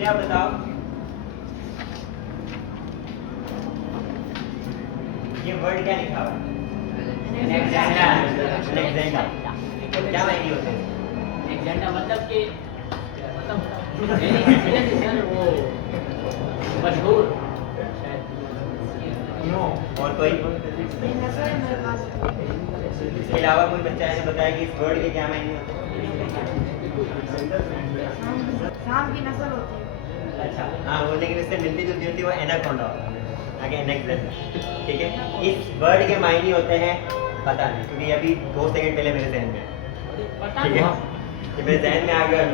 मुझे आप बताओ, ये वर्ड क्या लिखा हुआ है? एलेक्जेंडर। क्या मायने होते हैं? एजेंडा मतलब कि वो मशहूर और कोई इसके अलावा कोई बच्चा ऐसे बताया कि इस वर्ड के क्या मायने होते हैं? सांप की नस्ल होती है। अच्छा, हाँ, वो लेकिन इससे मिलती जुलती होती है, वो एनाकोंडा होता है, आगे एनेक्जेंडर। ठीक है, इस वर्ड के मायने होते हैं पता नहीं, क्योंकि अभी 2 सेकंड पहले मेरे ज़हन में, ठीक है, कि मेरे ज़हन में आ गया और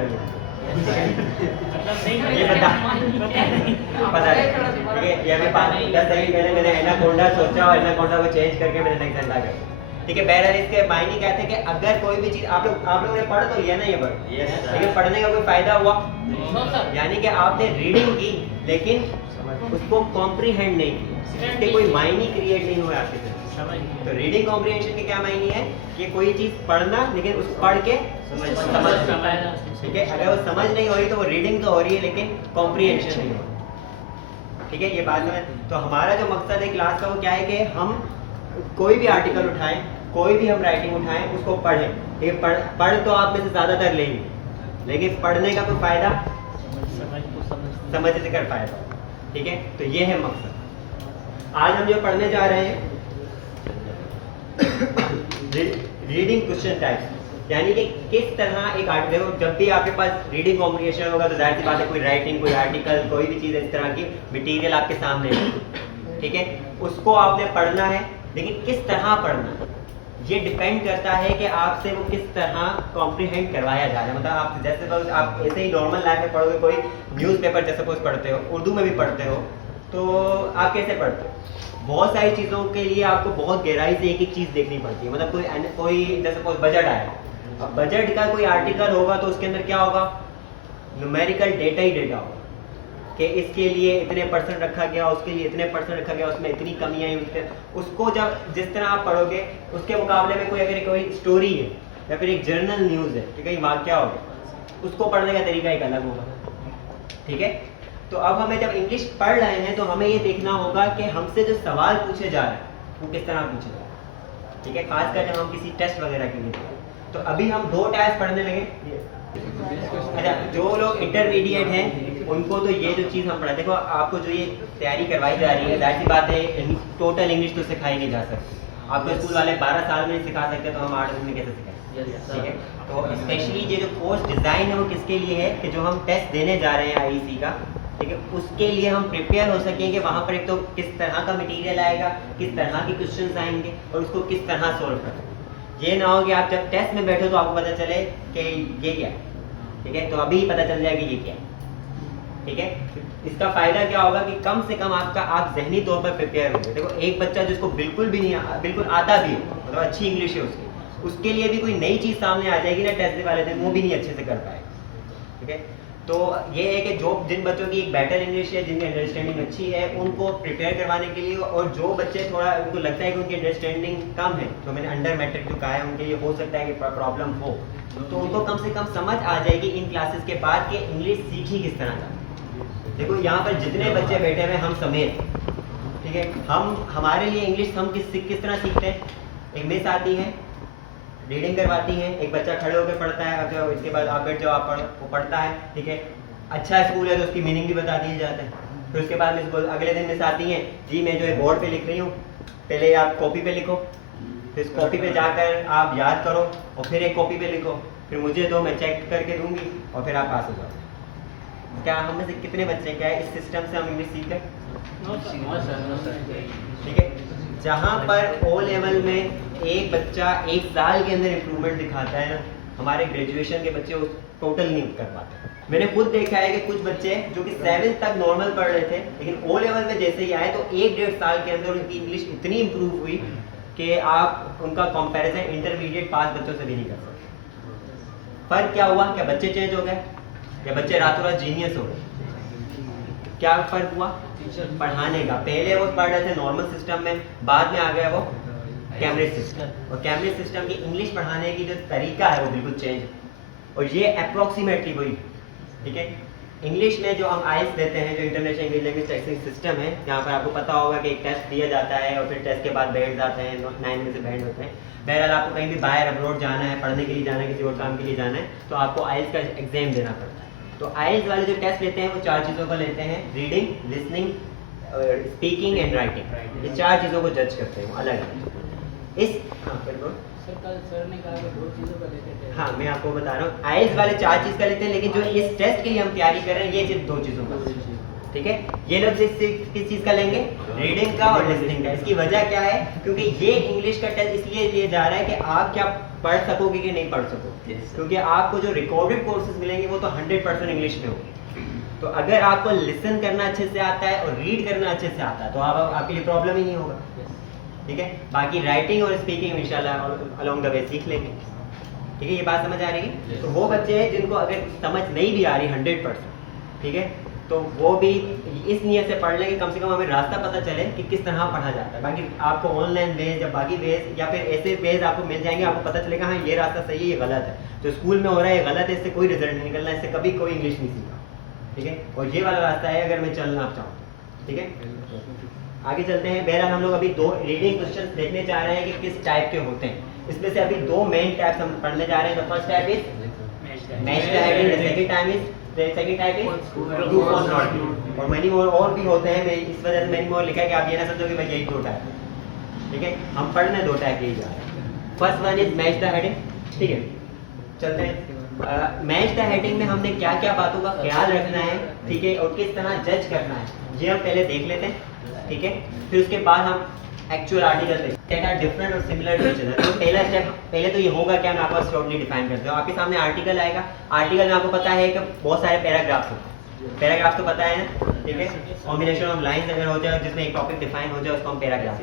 ये पता नहीं, ठीक है, ये अभी 10 सेकंड पहले मैंने एनाकोंडा सोचा और एनाकोंडा को चेंज करके मैंने एनेक्जेंडर कर दिया। ठीक है, बहरहाल इसके मायने क्या थे कि अगर कोई भी चीज़ आप लोगों ने पढ़ तो लिया ना ये वर्ड, लेकिन पढ़ने का कोई फायदा हुआ? यानी कि आपने रीडिंग की लेकिन उसको कॉम्प्रीहेंड नहीं किया, इसके कोई मायने क्रिएट नहीं हुए आपके तरफ। तो रीडिंग कॉम्प्रीहेंशन के क्या मायने है कि कोई चीज़ पढ़ना लेकिन उस पढ़ के समझना। ठीक है, अगर वो समझ नहीं हो रही तो वो रीडिंग तो हो रही है लेकिन कॉम्प्रीहेंशन नहीं हो रही। ठीक है, ये बात है। तो हमारा जो मकसद है क्लास का वो क्या है कि हम कोई भी आर्टिकल उठाएं, कोई भी हम राइटिंग उठाएं, उसको पढ़ें। ठीक है, पढ़ तो आप में से ज़्यादातर लेंगे, लेकिन पढ़ने का कोई फ़ायदा समझ से कर पाएगा। ठीक है, तो ये है मकसद। आज हम जो पढ़ने जा रहे हैं रीडिंग क्वेश्चन टाइप, यानी कि किस तरह एक आर्टिकल, देखो जब भी आपके पास रीडिंग कॉम्प्रिहेंशन होगा तो जाहिर सी बात है कोई राइटिंग, कोई आर्टिकल, कोई भी चीज़ इस तरह की मटेरियल आपके सामने है। ठीक है, उसको आपने पढ़ना है, लेकिन किस तरह पढ़ना है ये डिपेंड करता है कि आपसे वो किस तरह कॉम्प्रीहेंड करवाया जा रहा है। मतलब आप जैसे आप ऐसे ही नॉर्मल लाइफ में पढ़ोगे, कोई न्यूज़पेपर जैसे सपोज पढ़ते हो, उर्दू में भी पढ़ते हो, तो आप कैसे पढ़ते हो? बहुत सारी चीज़ों के लिए आपको बहुत गहराई से एक एक चीज़ देखनी पड़ती है। मतलब कोई जैसे सपोज बजट आया, अब बजट का कोई आर्टिकल होगा तो उसके अंदर क्या होगा? न्यूमेरिकल डेटा ही डेटा होगा कि इसके लिए इतने % रखा गया, उसके लिए इतने % रखा गया, उसमें इतनी कमियां हैं। उसको जब जिस तरह आप पढ़ोगे उसके मुकाबले में कोई अगर कोई स्टोरी है या फिर एक जर्नल न्यूज़ है, ठीक है, वाक़या होगा, उसको पढ़ने का तरीका एक अलग होगा। ठीक है, तो अब हमें जब इंग्लिश पढ़ रहे हैं तो हमें ये देखना होगा कि हमसे जो सवाल पूछे जा रहे हैं वो किस तरह पूछे जा रहे हैं। ठीक है, खासकर जब हम किसी टेस्ट वगैरह के लिए, तो अभी हम 2 टाइप्स पढ़ने लगे। अच्छा, जो लोग इंटरमीडिएट हैं उनको तो ये जो चीज़ हम पढ़ा, देखो आपको जो ये तैयारी करवाई जा रही है, जाहिर सी बात है टोटल इंग्लिश तो सिखाई नहीं जा सकती। आपको स्कूल वाले 12 साल में नहीं सिखा सकते, तो हम 8 दिन में कैसे सिखाएं? ठीक है, तो स्पेशली ये जो कोर्स डिज़ाइन है वो किसके लिए है कि जो हम टेस्ट देने जा रहे हैं आईईसी का, ठीक है, उसके लिए हम प्रिपेयर हो सकें कि वहाँ पर एक तो किस तरह का मटेरियल आएगा, किस तरह के क्वेश्चंस आएंगे और उसको किस तरह सॉल्व करें। ये ना हो कि आप जब टेस्ट में बैठो तो आपको पता चले कि ये क्या है। ठीक है, तो अभी पता चल जाएगा ये क्या है। ठीक है, इसका फ़ायदा क्या होगा कि कम से कम आप जहनी तौर पर प्रिपेयर हो। देखो एक बच्चा जिसको बिल्कुल भी नहीं बिल्कुल आता भी हो, मतलब अच्छी इंग्लिश है उसके लिए भी कोई नई चीज़ सामने आ जाएगी ना टेस्ट वाले दिन, वो भी नहीं अच्छे से कर पाएगा। ठीक है, तो ये है कि जो जिन बच्चों की एक बेटर इंग्लिश है, जिनकी अंडरस्टैंडिंग अच्छी है, उनको प्रिपेयर करवाने के लिए, और जो बच्चे थोड़ा उनको लगता है कि उनकी अंडरस्टैंडिंग कम है, तो मैंने अंडर मैट्रिक जो कहा है उनके लिए हो सकता है कि प्रॉब्लम हो, तो उनको कम से कम समझ आ जाएगी इन क्लासेस के बाद कि इंग्लिश सीखी किस तरह जाए। देखो यहाँ पर जितने बच्चे बैठे हुए हम समेत, ठीक है, हमारे लिए इंग्लिश हम किस तरह सीखते हैं? एक मिस आती है, रीडिंग करवाती है, एक बच्चा खड़े होकर पढ़ता है, अगर इसके बाद आप बैठ जाओ, वो पढ़ता है। ठीक है, अच्छा स्कूल है तो उसकी मीनिंग भी बता दी जाता है। फिर उसके बाद मिस अगले दिन मिस आती हैं, जी मैं जो है बोर्ड पे लिख रही हूँ, पहले आप कॉपी पे लिखो, फिर इस कॉपी पे जाकर आप याद करो और फिर एक कॉपी पे लिखो, फिर मुझे दो, मैं चेक करके दूंगी और फिर आप पास हो जाओ। क्या हम में से कितने बच्चे क्या है इस सिस्टम से हम इंग्लिश सीख गए? ठीक है, जहाँ पर ओ लेवल में एक बच्चा 1 साल के अंदर इम्प्रूवमेंट दिखाता है ना, हमारे ग्रेजुएशन के बच्चे उस टोटल नहीं कर पाते। मैंने खुद देखा है कि कुछ बच्चे जो कि 7th तक नॉर्मल पढ़ रहे थे, लेकिन ओ लेवल में जैसे ही आए तो 1-1.5 साल के अंदर उनकी इंग्लिश इतनी इम्प्रूव हुई कि आप उनका कंपैरिजन इंटरमीडिएट पास बच्चों से भी नहीं कर सकते। फर्क क्या हुआ? क्या बच्चे चेंज हो गए या बच्चे रातों रात जीनियस हो गए? क्या फर्क हुआ? पढ़ाने का। पहले वो पढ़ रहे थे नॉर्मल सिस्टम में, बाद में आ गया वो कैम्ब्रिज सिस्टम, और कैम्ब्रिज सिस्टम की इंग्लिश पढ़ाने की जो तरीका है वो बिल्कुल चेंज है। और ये अप्रोक्सीमेटली वही, ठीक है, इंग्लिश में जो हम आइल्स देते हैं, जो international English language testing system है, जहाँ पर आपको पता होगा कि एक टेस्ट दिया जाता है और फिर टेस्ट के बाद बैंड आते हैं, 9 में से बैंड होते हैं। बहरहाल आपको कहीं भी बाहर अब्रॉड जाना है, पढ़ने के लिए जाना है, किसी और काम के लिए जाना है, तो आपको आइल्स का एग्जाम देना पड़ता है। तो आइल्स वाले जो टेस्ट लेते हैं वो 4 चीज़ों का लेते हैं, reading, listening, speaking and writing. ये 4 चीज़ों को जज करते हैं, अलग अलग। इस हाँ बिल्कुल सर कल सर ने कहा कि 2 चीज़ों का लेते थे। हाँ, मैं आपको बता रहा हूँ, आइल्स वाले 4 चीज़ का लेते हैं, लेकिन जो इस टेस्ट के लिए हम तैयारी कर रहे हैं ये सिर्फ 2 चीज़ों का। ठीक है, ये लोग किस चीज़ का लेंगे? रीडिंग का और लिसनिंग का। इसकी वजह क्या है? क्योंकि ये इंग्लिश का टेस्ट इसलिए दिया जा रहा है कि आप क्या पढ़ सकोगे कि नहीं पढ़ सकोगे। क्योंकि आपको जो रिकॉर्डेड कोर्सेज मिलेंगे वो तो 100% इंग्लिश में होंगे। तो अगर आपको लिसन करना अच्छे से आता है और रीड करना अच्छे से आता है तो आपके लिए प्रॉब्लम ही नहीं होगा। ठीक है, बाकी राइटिंग और स्पीकिंग इंशाल्लाह अलोंग द वे सीख लेंगे। ठीक है, ये बात समझ आ रही है? तो वो बच्चे हैं जिनको अगर समझ नहीं भी आ रही 100%, ठीक है, तो वो भी इस नियत से पढ़ लेंगे, कम से कम हमें रास्ता पता चले कि किस तरह पढ़ा जाता है। बाकी आपको ऑनलाइन बेस या बाकी बेस या फिर ऐसे बेस आपको मिल जाएंगे, आपको पता चलेगा हाँ ये रास्ता सही है, ये गलत है। जो स्कूल में हो रहा है ये गलत है, इससे कोई रिजल्ट नहीं निकलना, इससे कभी कोई इंग्लिश नहीं सीखा। ठीक है, और ये वाला रास्ता है अगर मैं चलना चाहूँ। ठीक है, आगे चलते हैं। बहरहाल हम लोग अभी 2 रीडिंग क्वेश्चन देखने जा रहे हैं कि किस टाइप के होते हैं। इसमें से अभी 2 मेन टाइप्स हम पढ़ने जा रहे हैं। The first type is match the heading, the second type is true और नॉट। और मैनी मोर और भी होते हैं, मैं इस वजह से मैनी मोर लिखा है कि आप ये ना समझो कि भाई यही 2 टाइप है। ठीक है, हम पढ़ने 2 टाइप के ही जा रहे हैं। First one is match the heading. ठीक है, चलते हैं। मैच द हेडिंग में हमने क्या क्या बातों का ख्याल रखना है, ठीक है, और किस तरह जज करना है, ये हम पहले देख लेते हैं। ठीक है, फिर उसके बाद हम actual article that are different और सिमिलर टू ईच अदर। तो पहला स्टेप पहले तो ये होगा क्या, मैं आपको शॉर्टली डिफाइन करता हूँ। आपके सामने आर्टिकल आएगा, आर्टिकल में आपको पता है कि बहुत सारे पैराग्राफ्स होते हैं। पैराग्राफ तो पता है ना, ठीक है, कॉम्बिनेशन ऑफ लाइंस अगर हो जाए जिसमें एक टॉपिक डिफाइन हो जाए उसको हम पैराग्राफ।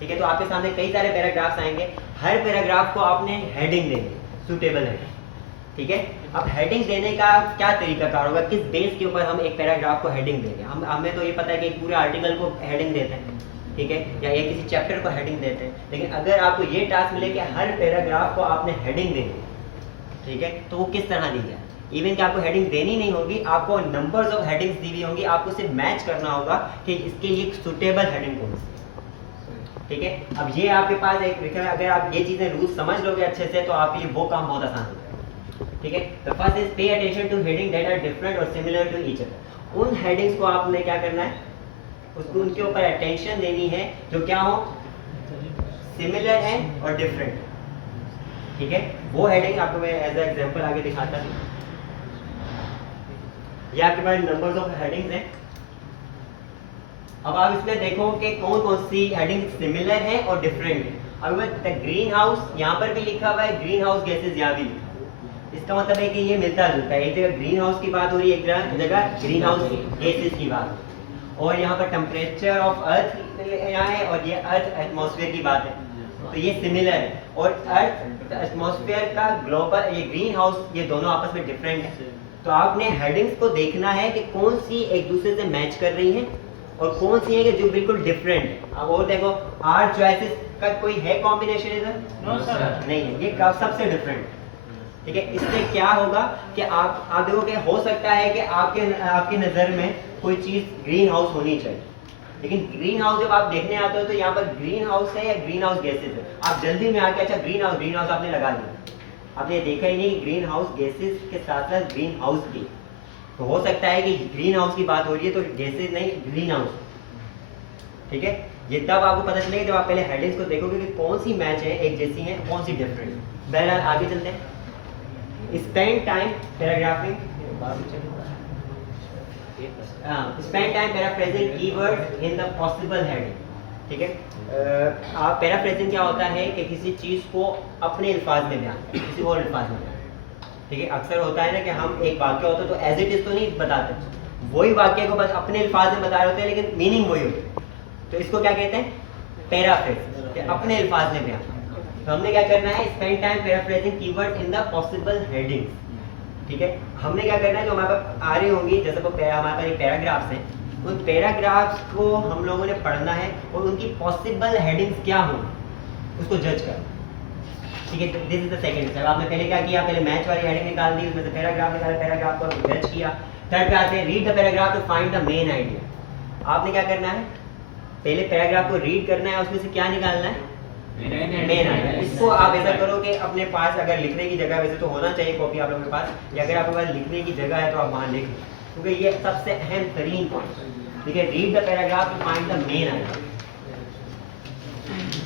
ठीक है, तो आपके सामने कई सारे पैराग्राफ्स आएंगे, हर पैराग्राफ को आपने हेडिंग देंगे, सूटेबल है। ठीक है, अब हेडिंग देने का क्या तरीकाकार होगा, किस बेस के ऊपर हम एक पैराग्राफ को हेडिंग देंगे। हमें तो ये पता है कि पूरे आर्टिकल को हेडिंग देते हैं, ठीक है, या ये किसी चैप्टर को हेडिंग देते हैं। लेकिन अगर आपको ये टास्क मिले कि हर पैराग्राफ को आपने हेडिंग देनी, ठीक है, तो वो किस तरह दी जाए। इवन कि आपको हेडिंग देनी नहीं होगी, आपको नंबर्स ऑफ हेडिंग्स दी हुई होंगी, आपको सिर्फ मैच करना होगा कि इसके लिए सुटेबल हेडिंग कौन सी। ठीक है, अब ये आपके पास एक लिखा है, अगर आप ये चीज़ें रूल समझ लोगे अच्छे से तो आपके लिए वो काम बहुत आसान हो जाएगा। ठीक है, the first is pay attention to heading that are different और सिमिलर टू ईच अदर। उन हेडिंग्स को आपने क्या करना है, उसको उनके ऊपर अटेंशन देनी है जो क्या हो, सिमिलर है और डिफरेंट। ठीक है, वो हेडिंग आपको मैं एज ए एग्जांपल आगे दिखाता हूँ। ये आपके पास नंबर्स ऑफ हेडिंग्स हैं। अब आप इसमें देखो कि कौन कौन सी हेडिंग सिमिलर है और डिफरेंट है। अब द ग्रीन हाउस यहाँ पर भी लिखा हुआ है, ग्रीन हाउस गैसेज यहाँ भी लिखा हुआ है। इसका मतलब है कि ये मिलता जुलता है, एक जगह ग्रीन हाउस की बात हो रही है, एक जगह ग्रीन हाउस गैसेज की बात, और यहाँ पर टेम्परेचर ऑफ अर्थ यहाँ है और ये अर्थ एटमॉस्फेयर की बात है, तो ये सिमिलर है। और अर्थ एटमॉस्फेयर का ग्लोबल, ये ग्रीन हाउस, ये दोनों आपस में डिफरेंट है। तो आपने हेडिंग्स को देखना है कि कौन सी एक दूसरे से मैच कर रही हैं और कौन सी है कि जो बिल्कुल डिफरेंट है। अब और देखो, आर चॉइसेस का कोई है कॉम्बिनेशन इधर? नो सर, नहीं है, ये सबसे डिफरेंट है। ठीक है, इससे क्या होगा कि आप देखो कि हो सकता है कि आपके नज़र में कोई चीज़ ग्रीन हाउस होनी चाहिए, लेकिन ग्रीन हाउस जब आप देखने आते हो तो यहाँ पर ग्रीन हाउस है या ग्रीन हाउस गैसेज है। आप जल्दी में आके अच्छा ग्रीन हाउस आपने लगा दिया, आपने देखा ही नहीं कि ग्रीन हाउस गैसेज के साथ साथ ग्रीन हाउस भी। तो हो सकता है कि ग्रीन हाउस की बात हो रही है तो गैसेज नहीं, ग्रीन हाउस। ठीक है, ये तब आपको पता चलेगा जब आप पहले हेडिंग्स को देखोगे कि कौन सी मैच है, एक जैसी है, कौन सी डिफरेंट। बहरहाल आगे चलते हैं। Spend time paragraphing, spend time paraphrasing keyword in the possible heading. ठीक है, आप पैराफ्रेजिंग क्या होता है कि किसी चीज़ को अपने अल्फाज में बयान करें, किसी और अल्फाज में बयान। ठीक है, अक्सर होता है ना कि हम एक वाक्य होता है तो एज इट इज तो नहीं बताते, वही वाक्य को बस अपने अल्फाज में बता रहे होते हैं लेकिन मीनिंग वही होती है। तो इसको क्या कहते हैं, पैराफ्रेज, अपने अल्फाज में बयान। तो हमने क्या करना है, spend time paraphrasing keyword in the possible headings. ठीक है, हमने क्या करना है, जो हमारे पास आ रही होंगी, जैसे वो हमारे पास पैराग्राफ्स हैं, उन पैराग्राफ्स को हम लोगों ने पढ़ना है और उनकी पॉसिबल हेडिंग्स क्या हो उसको जज करना। ठीक है, this is the second step. आपने पहले क्या किया, पहले मैच वाली हेडिंग निकाल दी, उसमें से पैराग्राफ निकाला, पैराग्राफ को जज किया, थर्ड पे आते हैं, read the paragraph to find the main idea. आपने क्या करना है, पहले पैराग्राफ को रीड करना है, उसमें से क्या निकालना है, मेन आइडिया। इसको आप ऐसा करो कि अपने पास अगर लिखने की जगह, वैसे तो होना चाहिए कॉपी आप लोगों के पास, या अगर आपके पास लिखने की जगह है तो आप वहाँ लिख लो, क्योंकि ये सबसे अहम तरीन पॉइंट। ठीक है, read the paragraph to find the main idea.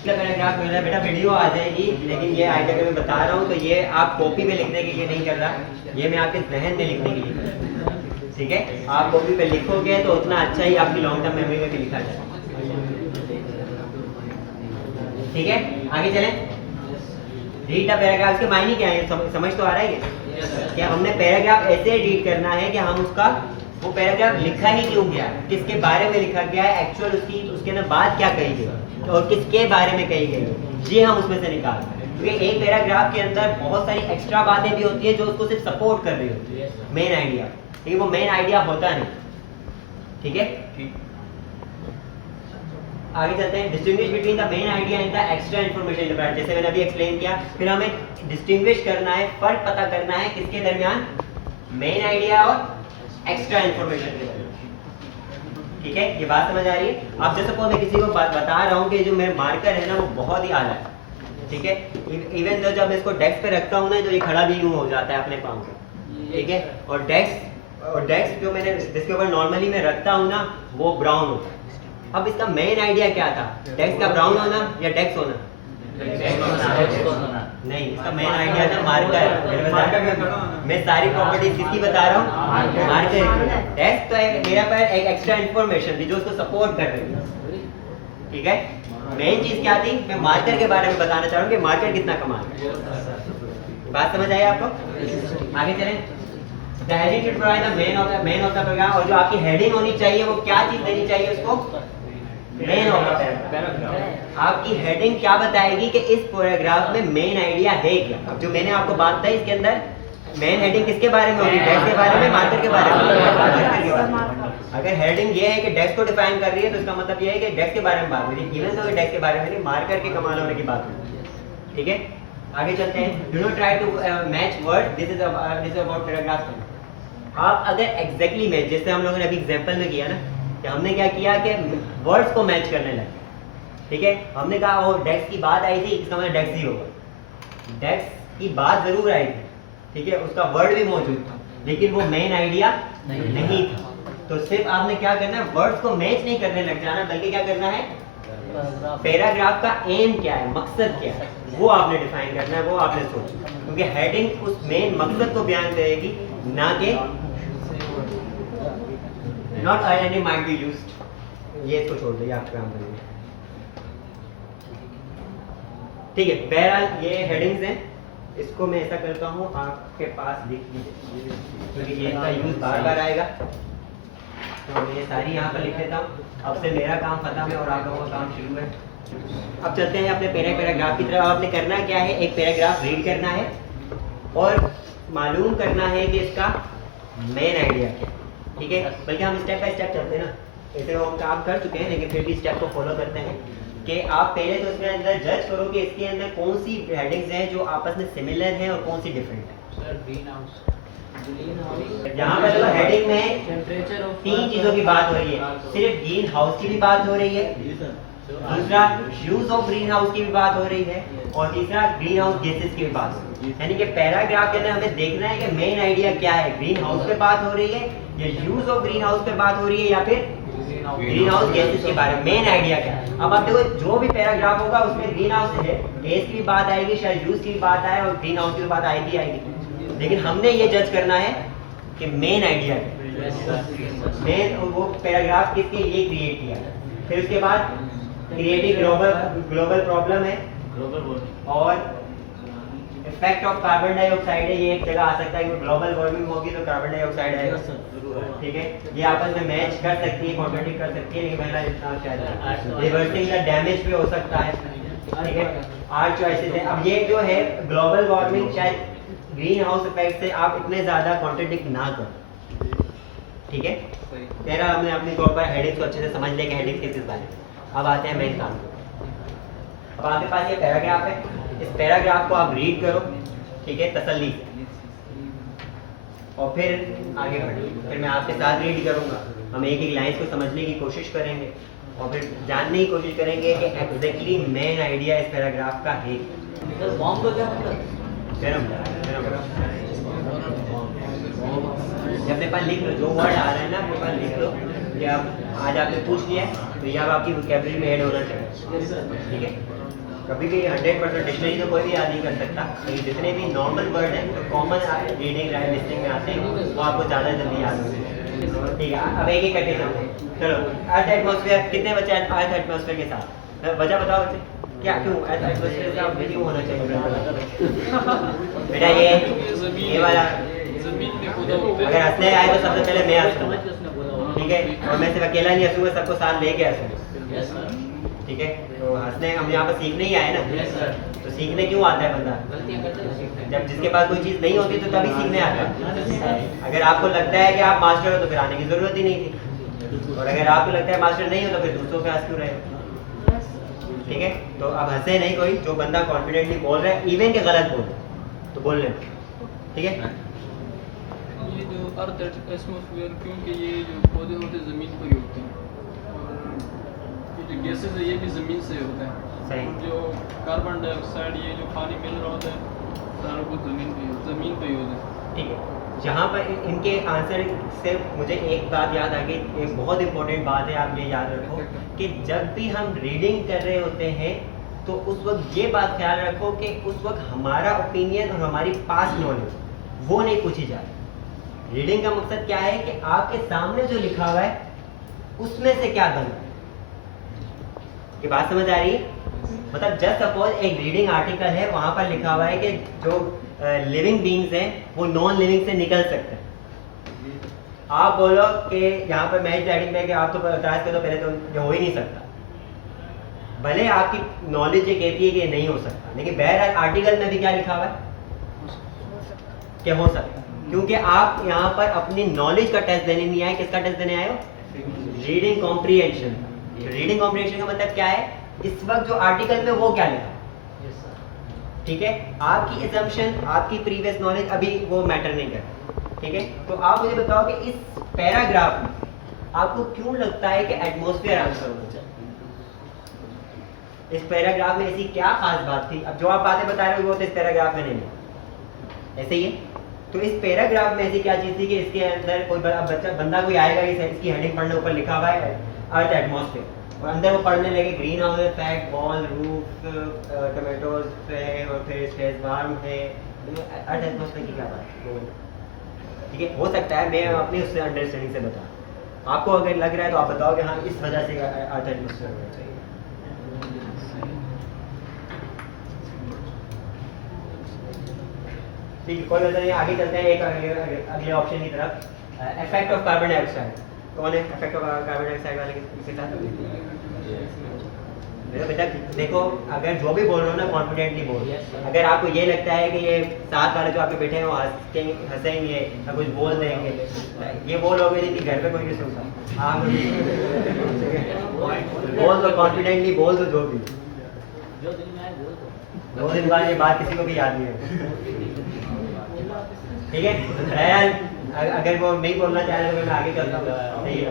Paragraph मेरा बेटा वीडियो आ जाएगी, लेकिन ये आइडिया मैं बता रहा हूँ तो ये आप कॉपी में लिखने के लिए नहीं कर रहा, ये मैं आपके जहन में लिखने के लिए कर रहा हूँ। ठीक है, आप कॉपी पे लिखोगे तो उतना अच्छा ही आपकी लॉन्ग टर्म मेमोरी में भी लिखा जाएगा। ठीक है, आगे चलें। रीड द पैराग्राफ के मायने क्या है, समझ तो आ रहा है ये? क्या हमने पैराग्राफ ऐसे रीड करना है कि हम उसका वो पैराग्राफ लिखा ही क्यों गया, किसके बारे में लिखा गया है, एक्चुअल उसके अंदर बात क्या कही गई और किसके बारे में कही गई है, ये हम उसमें से निकालते हैं। क्योंकि एक पैराग्राफ के अंदर बहुत सारी एक्स्ट्रा बातें भी होती है जो उसको सिर्फ सपोर्ट कर रही होती है मेन आइडिया, लेकिन वो मेन आइडिया होता नहीं। ठीक है, आगे चलते हैं। Distinguish between the main idea and the extra information, जैसे मैंने अभी एक्सप्लेन किया। फिर हमें डिस्टिंग्विश करना है, फर्क पता करना है किसके दरमियान, मेन आइडिया और एक्स्ट्रा इन्फॉर्मेशन के दरमियान। ठीक है, ये बात समझ आ रही है? आप जैसे को मैं किसी को बात बता रहा हूँ कि जो मेरा मार्कर है ना वो बहुत ही आला है। ठीक है, इवन तो जब मैं इसको डेस्क पे रखता हूँ ना तो ये खड़ा भी यूं हो जाता है अपने पाँव पे। ठीक है, और डेस्क जो मैंने जिसके ऊपर नॉर्मली मैं रखता हूँ ना वो ब्राउन होता है। अब इसका मेन आइडिया क्या था, डेस्क का ब्राउन होना या डेस्क होना? नहीं, इसका मेन आइडिया था मार्कर। मैं सारी प्रॉपर्टीज किसकी बता रहा हूँ, मार्कर। डेस्क तो मेरा पर एक एक्स्ट्रा इन्फॉर्मेशन थी जो उसको सपोर्ट कर रही है। ठीक है, मेन चीज क्या थी, मैं मार्कर के बारे में बताना चाह रहा हूँ कि मार्कर कितना कमाल है। बात समझ आई आपको? आगे चलें। The heading should provide the main of the program, और जो आपकी हेडिंग होनी चाहिए वो क्या चीज देनी चाहिए उसको, मेन ऑफ द पैराग्राफ। आपकी हेडिंग क्या बताएगी कि इस पैराग्राफ में मेन आइडिया है क्या। अब जो मैंने आपको बात बताई इसके अंदर मेन हेडिंग किसके बारे में होगी, डेस्क के बारे में, मार्कर के बारे में। अगर हेडिंग ये है कि डेस्क को डिफाइन कर रही है तो इसका मतलब ये है कि डेस्क के बारे में बात हो रही है, इवन तो डेस्क के बारे में नहीं, मार्कर के कमाल होने की बात हो रही है। ठीक है, आगे चलते हैं। Do not try to match word, this is about paragraph. आप अगर एग्जैक्टली मैच, जैसे हम लोगों ने अभी एग्जांपल में किया ना कि हमने क्या किया कि वर्ड्स को मैच करने लगे। ठीक है, हमने कहा वो डेस्क की बात आई थी, इसका मतलब डेस्क ही होगा। डेस्क की बात जरूर आई थी, ठीक है, उसका वर्ड भी मौजूद था, लेकिन वो मेन आइडिया नहीं था। तो सिर्फ आपने क्या करना है, वर्ड्स को मैच नहीं करने लग जाना, बल्कि क्या करना है, पैराग्राफ का एम क्या है, मकसद क्या है, वो आपने डिफाइन करना है, वो आपने सोचना। क्योंकि हेडिंग उस मेन मकसद को बयान करेगी, ना कि not identity might be used. ये इसको छोड़ दो, ये आप काम करेंगे। ठीक है, बहरहाल ये हेडिंग्स हैं, इसको मैं ऐसा करता हूँ आपके पास लिख लीजिए, क्योंकि ये इसका यूज बार बार आएगा, तो मैं ये सारी यहाँ पर लिख देता हूँ। अब से मेरा काम खत्म है और आप लोगों का काम शुरू है। अब चलते हैं अपने पैराग्राफ की तरफ। आपने करना क्या है, एक पैराग्राफ रीड करना है और मालूम करना है कि इसका मेन आइडिया क्या है। ठीक है, बल्कि हम स्टेप बाय स्टेप चलते हैं ना, ऐसे हम काम कर चुके हैं, लेकिन फिर भी स्टेप को फॉलो करते हैं कि आप पहले तो इसके अंदर जज करो कि इसके अंदर कौन सी हेडिंग्स हैं जो आपस में सिमिलर हैं और कौन सी डिफरेंट है। सर ग्रीन हाउस, यहाँ पर जो हेडिंग में टेम्परेचर ऑफ 3 चीजों की बात हो रही है, सिर्फ ग्रीन हाउस की भी बात हो रही है, दूसरा यूज ऑफ ग्रीन हाउस की भी बात हो रही है, और तीसरा ग्रीन हाउस गैसेस की भी बात हो रही है। यानी कि पैराग्राफ के अंदर हमें देखना है कि मेन आइडिया क्या है, ग्रीन हाउस पे बात हो रही है या यूज ऑफ ग्रीन हाउस पे बात हो रही है या फिर ग्रीन हाउस गैसेस के बारे में मेन आइडिया क्या है। अब आप देखो जो भी पैराग्राफ होगा उसमें ग्रीन हाउस है, गैस की भी बात आएगी, शायद यूज की भी बात आए और ग्रीन हाउस की भी बात आएगी, लेकिन हमने ये जज करना है कि मेन आइडिया मेन वो पैराग्राफ किसके लिए क्रिएट किया। फिर उसके बाद क्रिएटिंग ग्लोबल प्रॉब्लम है, और इफेक्ट ऑफ कार्बन डाइऑक्साइड है। ये एक जगह आ सकता है कि ग्लोबल वार्मिंग होगी तो कार्बन डाइऑक्साइड आएगा। ठीक है, ये आपस में मैच कर सकती है, कॉन्ट्रडिक्ट कर सकती है, लेकिन पहला इतना शायद रिवर्सिंग द डैमेज भी हो सकता है। ठीक है, 8 चॉइसेस है। अब ये जो है ग्लोबल वार्मिंग, शायद ग्रीन हाउस इफेक्ट से आप इतने ज्यादा कॉन्ट्रडिक्ट ना करो। ठीक है, तेरा हमने अपने तौर पर हेडिंग्स को अच्छे से समझ लिया कि हेडिंग्स किस बारे में। अब आते हैं मेन काम को। अब आपके पास ये पैराग्राफ है, इस पैराग्राफ को आप रीड करो, ठीक है, तसल्ली से। और फिर आगे बढ़ेंगे, फिर मैं आपके साथ रीड करूँगा, हम एक एक लाइन्स को समझने की कोशिश करेंगे और फिर जानने की कोशिश करेंगे कि एग्जैक्टली मेन आइडिया इस पैराग्राफ का है। सर बॉम्ब का क्या मतलब? ये अपने पास लिख लो, जो वर्ड आ रहा है ना अपने पास लिख लो। ये आप आज आपने पूछ लिया है तो ये अब आपकी वोकैबुलरी में ऐड होना चाहिए, ठीक है। कभी भी 100% डिक्शनरी तो कोई भी याद नहीं कर सकता, लेकिन जितने भी नॉर्मल वर्ड हैं जो कॉमन रीडिंग लिस्टिंग में आते हैं वो आपको ज़्यादा जल्दी याद होंगे, ठीक है। अब एक एक करके समझो। चलो, अर्थ एटमॉस्फेयर, कितने बच्चे अर्थ एटमॉस्फेयर के साथ? वजह बताओ बच्चे, क्या क्यों अर्थ एटमॉस्फेयर से आप क्यों होना चाहिए? बेटा ये वाला अगर हंसने आए तो सबसे पहले मैं हंसूंगा, ठीक है, और मैं सिर्फ अकेला नहीं हंसूंगा, सबको साथ लेके हंसूंगा, ठीक है। तो हंसने हम यहाँ पर सीखने ही आए ना, तो सीखने क्यों आता है बंदा? जब जिसके पास कोई चीज़ नहीं होती तो तभी सीखने आता है। अगर आपको लगता है कि आप मास्टर हो तो फिर आने की ज़रूरत ही नहीं थी, और अगर आपको लगता है मास्टर नहीं हो तो फिर दूसरों पे हंस क्यों रहे, ठीक है। तो अब हंसे नहीं कोई, जो बंदा कॉन्फिडेंटली बोल रहा है, इवन के गलत बोल रहा है तो बोल ले, ठीक है। ये जो अर्थ एटमॉस्फेयर, क्योंकि ये जो पौधे होते हैं ज़मीन पर ही होते हैं, और ये जो गैसेस है ये भी ज़मीन से होता है। सही। जो कार्बन डाइऑक्साइड, ये जो पानी मिल रहा होता है, सारा कुछ ज़मीन पे ही होता है, ठीक है। जहाँ पर इनके आंसर से मुझे एक बात याद आ गई, एक बहुत इंपॉर्टेंट बात है, आप ये याद रखो कि जब भी हम रीडिंग कर रहे होते हैं तो उस वक्त ये बात ख्याल रखो कि उस वक्त हमारा ओपिनियन और हमारी पास्ट नॉलेज वो नहीं पूछी जाती। रीडिंग का मकसद क्या है कि आपके सामने जो लिखा हुआ है उसमें से क्या बन रहा है। ये बात समझ आ रही है? मतलब जस्ट सपोज एक रीडिंग आर्टिकल है, वहां पर लिखा हुआ है कि जो लिविंग बीइंग्स हैं वो नॉन लिविंग से निकल सकते हैं। आप बोलो कि यहाँ पर मैच राइडिंग में कि आप तो बता के तो पहले तो ये हो ही नहीं सकता, भले आपकी नॉलेज ये कहती है कि ये नहीं हो सकता, लेकिन बहरहाल आर्टिकल में भी क्या लिखा हुआ है कि हो सकता, क्योंकि आप यहाँ पर अपनी नॉलेज का टेस्ट देने नहीं आए। किसका टेस्ट देने आए हो? Reading comprehension. रीडिंग कॉम्प्रिहेंशन का मतलब क्या है? इस वक्त जो आर्टिकल में वो क्या लिखा, ठीक है। आपकी असम्पशन, आपकी प्रीवियस नॉलेज अभी वो मैटर नहीं करती, ठीक है। तो आप मुझे बताओ कि इस पैराग्राफ में आपको क्यों लगता है कि एटमॉस्फेयर आंसर होना चाहिए? इस पैराग्राफ में ऐसी क्या खास बात थी? अब जो आप बातें बता रहे हो वो तो इस पैराग्राफ में नहीं है, ऐसे ही है। तो इस पैराग्राफ में ऐसी क्या चीज़ थी कि इसके अंदर कोई बंदा कोई आएगा, इसकी हेडिंग पढ़ने, ऊपर लिखा हुआ है अर्थ एटमॉस्फेयर, और अंदर वो पढ़ने लगे green house effect, wall, roof, tomatoes है और फिर स्पेस वार्म है। अर्थ एटमॉस्फेयर की क्या बात है? ठीक है, हो सकता है मैं अपनी उससे अंडरस्टैंडिंग से बताऊँ, आपको अगर लग रहा है तो आप बताओ कि हाँ इस वजह से अर्थ एटमॉस्फेयर होना चाहिए। ठीक है, कोई वजह नहीं, आगे चलते हैं एक अगले ऑप्शन की तरफ। Effect of carbon dioxide. कौन है इफेक्ट ऑफ कार्बन डाइऑक्साइड वाले के साथ? बेटा देखो, अगर जो भी बोल रहे हो ना कॉन्फिडेंटली बोल। अगर आपको ये लगता है कि ये साथ वाले जो आपके बैठे हैं वो हंसेंगे या कुछ बोल देंगे, ये बोलोगे नहीं कि घर पे कोई नहीं सुनता। आप बोल दो, कॉन्फिडेंटली बोल दो, जो भी जो दिल में आए बोल दो। 2 दिन बाद ये बात किसी को भी याद नहीं है, ठीक है। अगर वो नहीं बोलना चाह रहे तो मैं आगे चलता हूँ, सही है।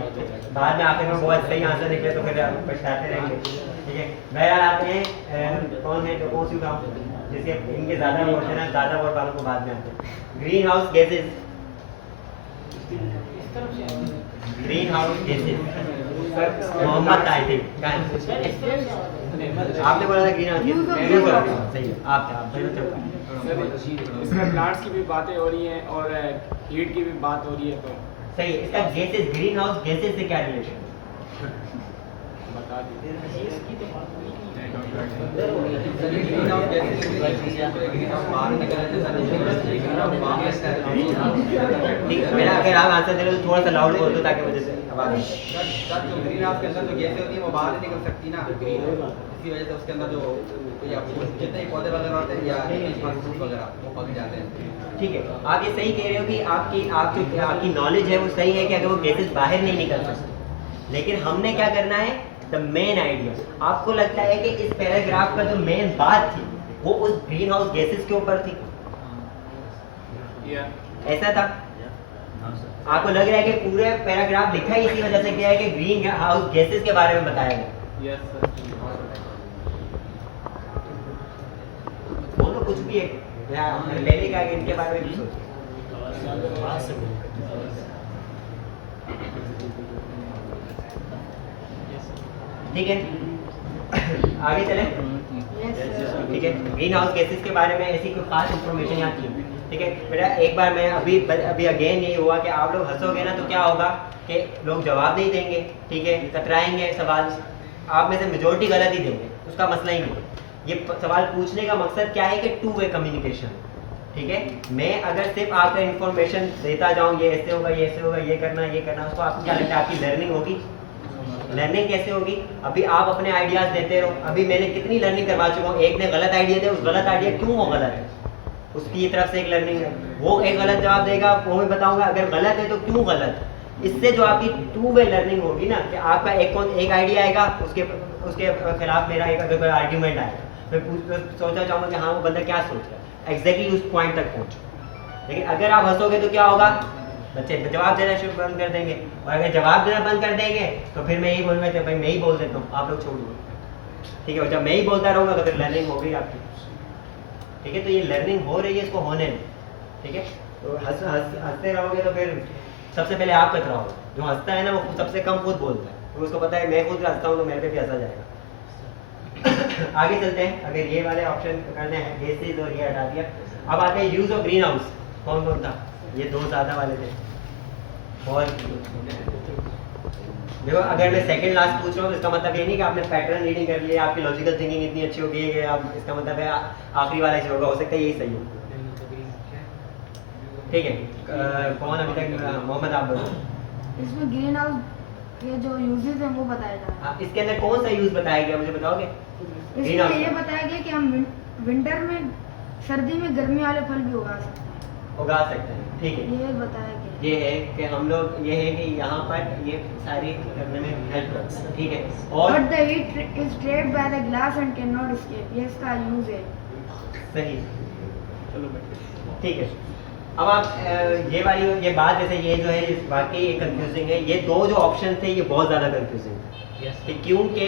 बाद में आखिर में बहुत सही आंसर निकले तो फिर पछताते रहेंगे, ठीक है। बहरहाल आते हैं कौन है तो कौन सी उठाऊँ, जिसके इनके ज़्यादा वोट है ना, ज़्यादा वोट वालों को बाद में आते हैं। Green house gases, green house gases Mohammad I think आपने बोला था ग्रीन हाउस गैसेज, सही है। आप इसमें प्लांट्स की भी बातें हो रही हैं और हीट की भी बात हो रही है, तो सही है। इसका गैसेज, ग्रीन हाउस गैसेज से क्या रिलेशन? बता दीजिए। मेरा अगर आप आंसर दे रहे हो तो थोड़ा सा लाउड बोल दो ताकि वजह से आवाज। ग्रीन हाउस के अंदर जो गैसें होती है वो बाहर नहीं निकल सकती ना, इसी वजह से उसके अंदर जो या जितने पौधे वगैरह होते हैं या फ्रूट वगैरह वो पक जाते हैं। ठीक है, आप ये सही कह रहे हो कि आपकी नॉलेज है वो सही है कि अगर वो गैसेस बाहर नहीं निकल सकते, लेकिन हमने क्या करना है, द मेन आइडिया। आपको लगता है कि इस पैराग्राफ का जो मेन बात थी वो उस ग्रीन हाउस गैसेस के ऊपर थी, ऐसा था? आपको लग रहा है कि पूरे पैराग्राफ लिखा ही इसी वजह से गया है कि ग्रीन हाउस गैसेस के बारे में बताया गया। Yes sir. बोलो कुछ भी है, मैंने पहले कहा कि इनके बारे में भी सोचो। ठीक है, आगे चलें। ठीक है, ग्रीन हाउस गैसेस के बारे में ऐसी कोई खास इंफॉर्मेशन यहाँ थी। ठीक है बेटा, एक बार मैं अभी अगेन यही हुआ कि आप लोग हंसोगे ना तो क्या होगा कि लोग जवाब नहीं देंगे, ठीक है, कतराएंगे सवाल, आप में से मेजोरिटी गलत ही देंगे, उसका मसला ही नहीं। ये सवाल पूछने का मकसद क्या है कि टू वे कम्युनिकेशन। ठीक है, मैं अगर सिर्फ आपको इन्फॉर्मेशन देता जाऊँ ये ऐसे होगा, ये ऐसे होगा, ये करना, उसको आपको क्या लगता है आपकी लर्निंग होगी? लर्निंग कैसे होगी? अभी आप अपने आइडियाज देते रहो। अभी मैंने कितनी लर्निंग करवा चुका हूँ, एक ने गलत आइडिया दिया, उस गलत आइडिया क्यों वो गलत है, उसकी तरफ से एक लर्निंग है। वो एक गलत जवाब देगा, वो मैं बताऊंगा अगर गलत है तो क्यों गलत है। इससे जो आपकी टू वे लर्निंग होगी ना, कि आपका एक आइडिया आएगा, उसके खिलाफ मेरा एक अगर कोई आर्ग्यूमेंट आएगा, मैं सोचना चाहूँगा कि हाँ वो बंदा क्या सोच रहा है, एग्जैक्टली उस पॉइंट तक पहुँचो। लेकिन अगर आप हंसोगे तो क्या होगा, बच्चे जवाब देना शुरू बंद कर देंगे, और अगर जवाब देना बंद कर देंगे तो फिर मैं यही बोलूँगा कि भाई मैं ही बोल देता हूँ, आप लोग छोड़ दो। ठीक है, और जब मैं ही बोलता रहूँगा तो फिर लर्निंग होगी आपकी। ठीक है, तो ये लर्निंग हो रही है, इसको होने दें। ठीक है, तो हंसते रहोगे तो फिर सबसे पहले आप कतराओगे। जो हंसता है ना वो सबसे कम खुद बोलता है, तो उसको पता है मैं खुद हंसता हूँ तो मेरे पे भी हंसा जाएगा। आगे चलते हैं, अगर ये वाले ऑप्शन करने हैं गैसेस और ये हटा दिया, अब आते हैं यूज ऑफ ग्रीन हाउस। कौन कौन था? ये दो ज़्यादा वाले थे। और देखो, अगर मैं सेकंड लास्ट पूछ रहा हूँ तो इसका मतलब ये नहीं कि आपने पैटर्न रीडिंग कर लिया, आपकी लॉजिकल थिंकिंग इतनी अच्छी हो गई है कि आप, इसका मतलब है आखिरी वाला ही होगा, हो सकता है यही सही हो। ठीक है, कौन अभी तक? मोहम्मद, आप बताओ। इसमें ग्रीन हाउस के जो यूजेस हैं वो बताया जा रहा इसके अंदर कौन सा यूज बताया गया, मुझे बताओगे? है। इसमें ये बताया गया कि हम विंटर में, सर्दी में गर्मी वाले फल भी उगा सकते हैं। ठीक है, ये बताया गया। ये है कि हम लोग ये है कि यहाँ पर ये सारी करने में हेल्प करता है। ठीक है, और But the heat is trapped by the glass and cannot escape. ये इसका यूज है। सही, चलो बैठो। ठीक है, अब आप ये बात जैसे ये जो है वाकई कंफ्यूजिंग है। ये दो जो ऑप्शन थे ये बहुत ज़्यादा कंफ्यूजिंग है कि क्योंकि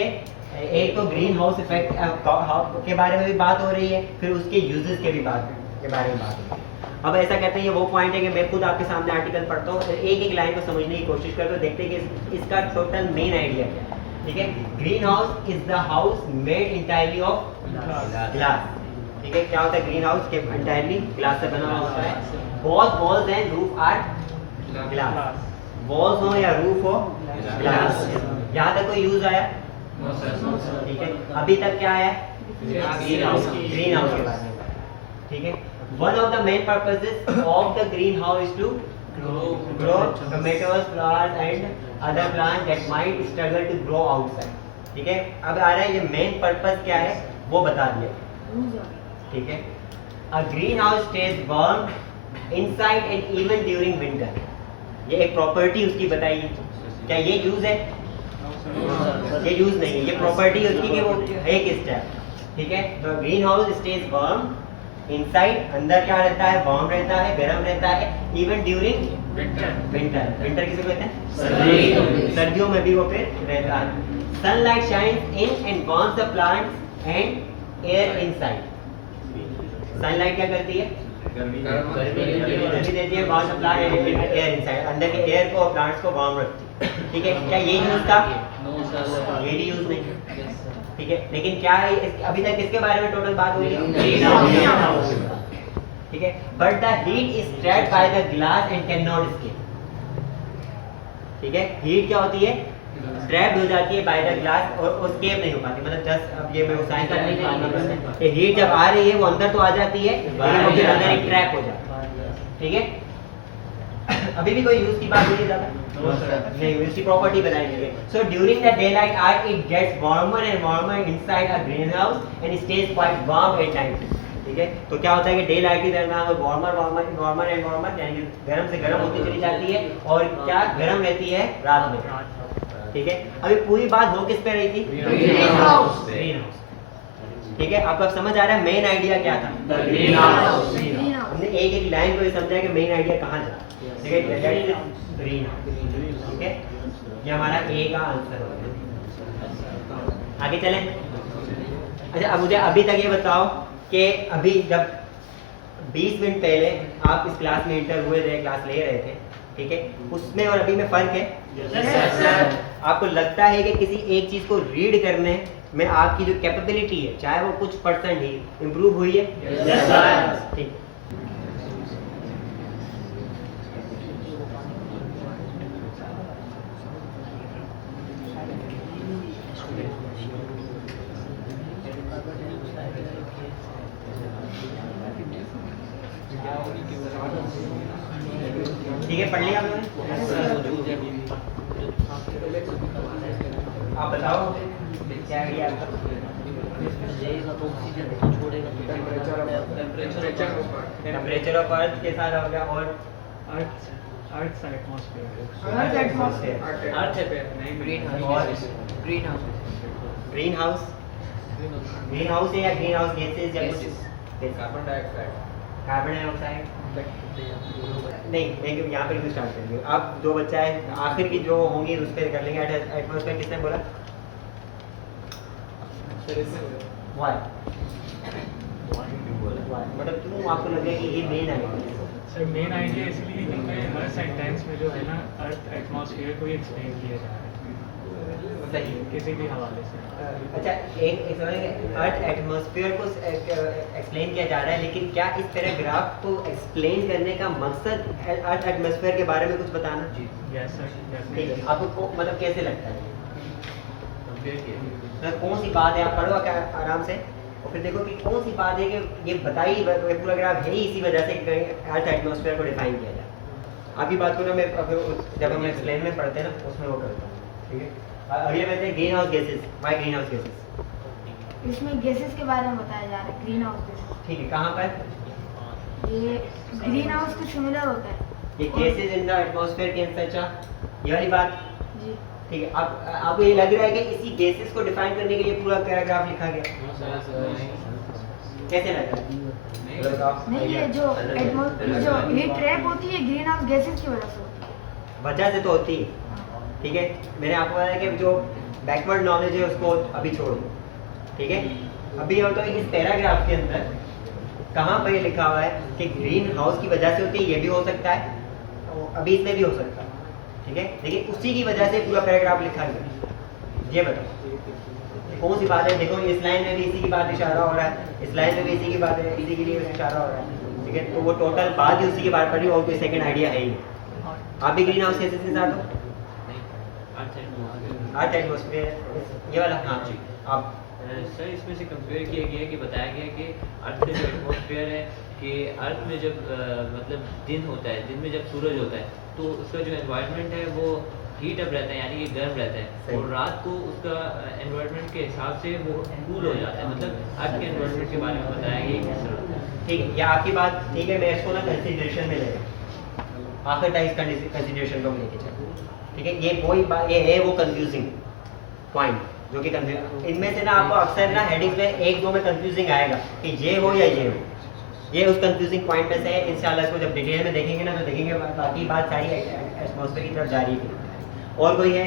एक तो ग्रीन हाउस इफेक्ट के बारे में भी बात हो रही है, फिर उसके यूजेस के बारे में बात हो रही है। अब ऐसा कहते हैं ये वो पॉइंट है कि मैं खुद आपके सामने आर्टिकल पढ़ता हूँ, एक लाइन को समझने की कोशिश करता हूँ, देखते हैं कि इसका टोटल मेन आइडिया क्या है। ठीक है, green house is the house made entirely of glass. ठीक है, क्या होता है ग्रीन हाउस के इंटायरली ग्लास से बना हुआ होता है। Both walls and roof are glass, walls हो या रूफ हो ग्लास। यहाँ तक कोई यूज आया? ठीक है, अभी तक क्या आया? ग्रीन हाउस के बारे में। ठीक है, one of the main purposes of the greenhouse is to grow tomatoes, flowers and other plants that might struggle to grow outside. ठीक है, अब आ रहा है ये मेन पर्पस क्या है वो बता दिया। ठीक है, a greenhouse stays warm inside and even during winter. ये एक प्रॉपर्टी उसकी बताइए, क्या ये यूज है? ये यूज नहीं है, ये प्रॉपर्टी उसकी कि वो है किस टाइप। ठीक है, तो green house stage warm inside, अंदर क्या रहता है? वार्म रहता है, गर्म रहता है, इवन ड्यूरिंग विंटर किसे कहते हैं? सर्दियों में भी वो फिर रहता है। Sunlight shines in and warms the plants and air inside. Sunlight क्या करती है? गर्मी देती है, warm the plant and air inside, अंदर के एयर को और प्लांट्स को वार्म रखती है। ठीक है, क्या ये यूज था? ये भी यूज नहीं। ठीक है, लेकिन क्या है अभी तक किसके बारे में टोटल बात हुई है? ठीक है, but the heat is trapped by the glass and can not escape. ठीक है, हीट क्या होती है? ट्रैप्ड हो जाती है बाय द ग्लास और एस्केप नहीं हो पाती। मतलब जस्ट अब ये मैं साइंस करने की बात नहीं कर रहा, हीट जब आ रही है वो अंदर तो आ जाती है लेकिन वो फिर अंदर ही ट्रैप हो जाती है। ठीक है, अभी भी कोई यूज की बात हुई है ज़्यादा? नहीं, इसकी प्रॉपर्टी बनाई गई है। So during the day light hour it gets warmer and warmer inside a green house and stays quite warm at night. ठीक है, तो क्या होता है कि डे लाइट के दरमियान वार्मर यानी गर्म से गर्म होती चली जाती है और क्या गर्म रहती है रात में। ठीक है, अभी पूरी बात हो किस पे रही थी? Green house. ठीक है, आपको अब समझ आ रहा है मेन आइडिया क्या था? Green house. हमने एक एक लाइन को ये समझा कि मेन आइडिया कहाँ जा, ठीक है, ग्रीन, ठीक है, ये हमारा ए का आंसर हो गया। आगे चलें। अच्छा, अब मुझे अभी तक ये बताओ कि अभी जब 20 मिनट पहले आप इस क्लास में इंटर हुए थे, क्लास ले रहे थे, ठीक है, उसमें और अभी में फ़र्क है? आपको लगता है कि किसी एक चीज़ को रीड करने में आपकी जो कैपेबिलिटी है, चाहे वो कुछ % ही इम्प्रूव हुई है? ठीक। ठीक है, पढ़ लिया आपने? आप बताओ क्या आइडिया आपका? लेगा तो ऑक्सीजन छोड़ेगा तो टेम्परेचर ऑफ अर्थ के साथ हो गया, और अर्थ एटमॉस्फेयर, ग्रीन हाउस है या ग्रीन हाउस गैसेस या कुछ? कार्बन डाइऑक्साइड, कार्बन डाइऑक्साइड नहीं, लेकिन यहाँ पर भी स्टार्ट करेंगे। अब दो बच्चा है, आखिर की जो होंगी उस पर कर लेंगे। एटमॉस्फेयर किसने बोला? Why? मतलब क्यों आपको लगे कि ये मेन है? सर मेन आइडिया इसलिए क्योंकि हर सेंटेंस में जो है ना अर्थ एटमॉस्फेयर को ही एक्सप्लेन किया जा रहा है सही। किसी भी हवाले से। अच्छा, एक अर्थ एटमॉस्फेयर को एक्सप्लेन किया जा रहा है, लेकिन क्या इस पैराग्राफ को एक्सप्लेन करने का मकसद अर्थ एटमॉस्फेयर के बारे में कुछ बताना? यस सर, ठीक है, आपको मतलब कैसे लगता है? कौन सी बात है, आप पढ़ो आराम से और फिर देखो कि कौन सी बात है कि ये बताई पूरा ग्राफ है ही इसी वजह से अर्थ एटमॉस्फेयर को डिफाइन किया जाए। आपकी बात को ना मैं जब हम एक्सप्लेन में पढ़ते हैं ना उसमें वो करता हूँ, ठीक है। अगले में थे green house gases. Why green house gases? इसमें गैसेस के बारे में बताया जा रहा है, ग्रीन हाउस गैसेस। ठीक है, कहाँ पर? ये ग्रीन हाउस के सिमिलर होता है ये gases in the atmosphere can such, ये वाली बात, जी। ठीक है। अब आपको ये लग रहा है कि इसी गैसेस को डिफाइन करने के लिए पूरा पैराग्राफ लिखा गया? कैसे लग रहा है? नहीं, ये जो हीट ट्रैप होती है ग्रीन हाउस गैसेस की वजह से होती है। वजह से तो होती है, ठीक है। मैंने आपको बताया कि जो बैकवर्ड नॉलेज है उसको अभी छोड़ दो, ठीक है। अभी हम तो इस पैराग्राफ के अंदर कहाँ पर ये लिखा हुआ है कि ग्रीन हाउस की वजह से होती है, ये भी हो सकता है, अभी इसमें भी हो सकता है, ठीक है। लेकिन उसी की वजह से पूरा पैराग्राफ लिखा गया। ये बताओ कौन सी बात है? देखो इस लाइन में भी इसी की बात इशारा हो रहा है, इस लाइन में भी इसी की बात है, इसी के लिए इशारा हो रहा है, ठीक है। तो वो टोटल बात ही उसी की बात पड़ रही है और कोई सेकंड आइडिया है ही। आप भी ग्रीन हाउस गैसेस के साथ हो? अर्थ एटमॉस्फेयर ये वाला, हाँ जी। आप सर इसमें से कंपेयर किया गया है कि बताया गया कि अर्थ में जो एटमॉस्फेयर है कि अर्थ में जब मतलब दिन होता है, दिन में जब सूरज होता है तो उसका जो एनवायरनमेंट है वो हीट अप रहता है, यानी कि गर्म रहता है, और रात को उसका एनवायरनमेंट के हिसाब से वो कूल हो जाता है। मतलब अर्थ के एनवायरनमेंट के बारे में बताया गया किस तरह होता है। ठीक है, ये आपकी बात ठीक है। मैं इसको ना कंसिडरेशन में लेगा, आखिर टाइम कंसिडरेशन को लेके चलो, ठीक है। ये कोई बात ये है वो कंफ्यूजिंग पॉइंट जो कि इनमें से ना आपको अक्सर ना हेडिंग्स में एक दो में कंफ्यूजिंग आएगा कि ये हो या ये हो। ये उस कंफ्यूजिंग पॉइंट में से है। इंशाल्लाह इसको जब डिटेल में देखेंगे ना तो देखेंगे बाकी बात सारी एटमॉस्फेयर की तरफ जा रही है। और कोई है?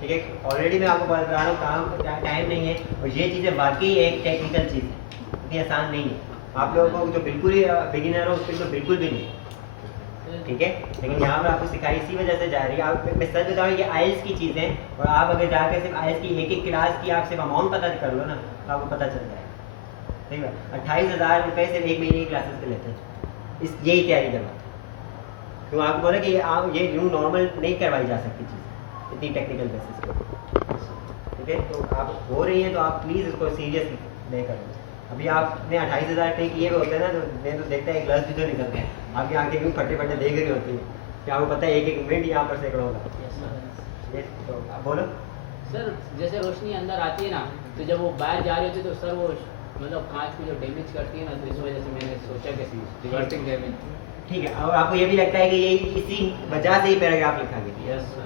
ठीक है, ऑलरेडी मैं आपको बता रहा हूँ काम टाइम नहीं है, और ये चीज़ें वाकई एक टेक्निकल चीज़ है, इतनी आसान नहीं है। आप लोगों को जो बिल्कुल ही बिगिनर हो उसके तो बिल्कुल भी नहीं, ठीक है। लेकिन यहाँ पर आपको सिखाई इसी वजह से जा रही है। आप मैं सच बता रहा हूँ, ये आइल्स की चीज़ें, और आप अगर जाकर सिर्फ आइल्स की एक क्लास की आप सिर्फ अमाउंट पता कर लो ना तो आपको पता चल जाएगा, ठीक है। 28,000 रुपये सिर्फ एक महीने की क्लासेस के लेते हैं, यही तैयारी करवा। क्यों आपको बोला कि ये यूँ नॉर्मल नहीं करवाई जा सकती चीज़ इतनी टेक्निकल बेसिस पे, ठीक है। तो आप हो रही हैं तो आप प्लीज़ इसको सीरियसली ले करो। अभी आपने 28,000 पे किए हुए होते हैं ना, तो मैं तो देखता है एक लफ्ज़ भी तो निकलते हैं, आपकी आंखें यूँ फटे फटे देख रही होती हैं कि आपको पता है एक एक मिनट यहाँ पर सैकड़ों का। तो आप बोलो सर, जैसे रोशनी अंदर आती है ना तो जब वो बाहर जा रही होती है तो सर वो मतलब कांच को जो डैमेज करती है ना, तो इस वजह से मैंने सोचा कि रिवर्सिंग डैमेज। ठीक है। और आपको ये भी लगता है कि ये इसी वजह से ही पैराग्राफ लिखा गया? Yes sir.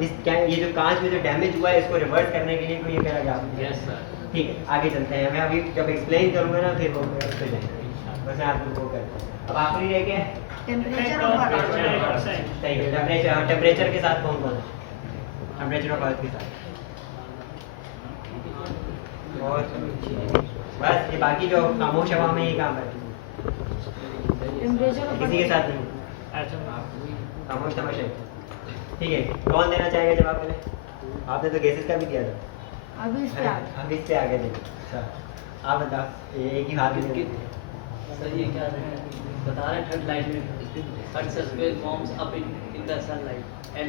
ये जो कांच में जो डैमेज हुआ है इसको रिवर्स करने के लिए कोई ये पैराग्राफ? Yes sir. ठीक है, आगे चलते हैं। मैं अभी जब एक्सप्लेन करूँगा ना फिर वो उस पर जाएंगे। उसमें आप वो करते हैं। अब आखिरी रह गया टेम्परेचर और सही है, टेम्परेचर के साथ कौन कौन टेम्परेचर ऑफ अर्थ के साथ और बस ये बाकी जो खामोश हवा में ये काम है, टेम्परेचर किसी के साथ नहीं खामोश तमाशा। ठीक है, कौन देना चाहेगा जवाब पहले? आपने तो गैसेस का भी दिया था, अभी इस पे आ गए। हम इससे आगे देंगे। अच्छा आप बताओ, एक ही हाथ में देंगे। सर ये क्या बता रहे हैं, थर्ड लाइन में earth surface warms up in the sunlight and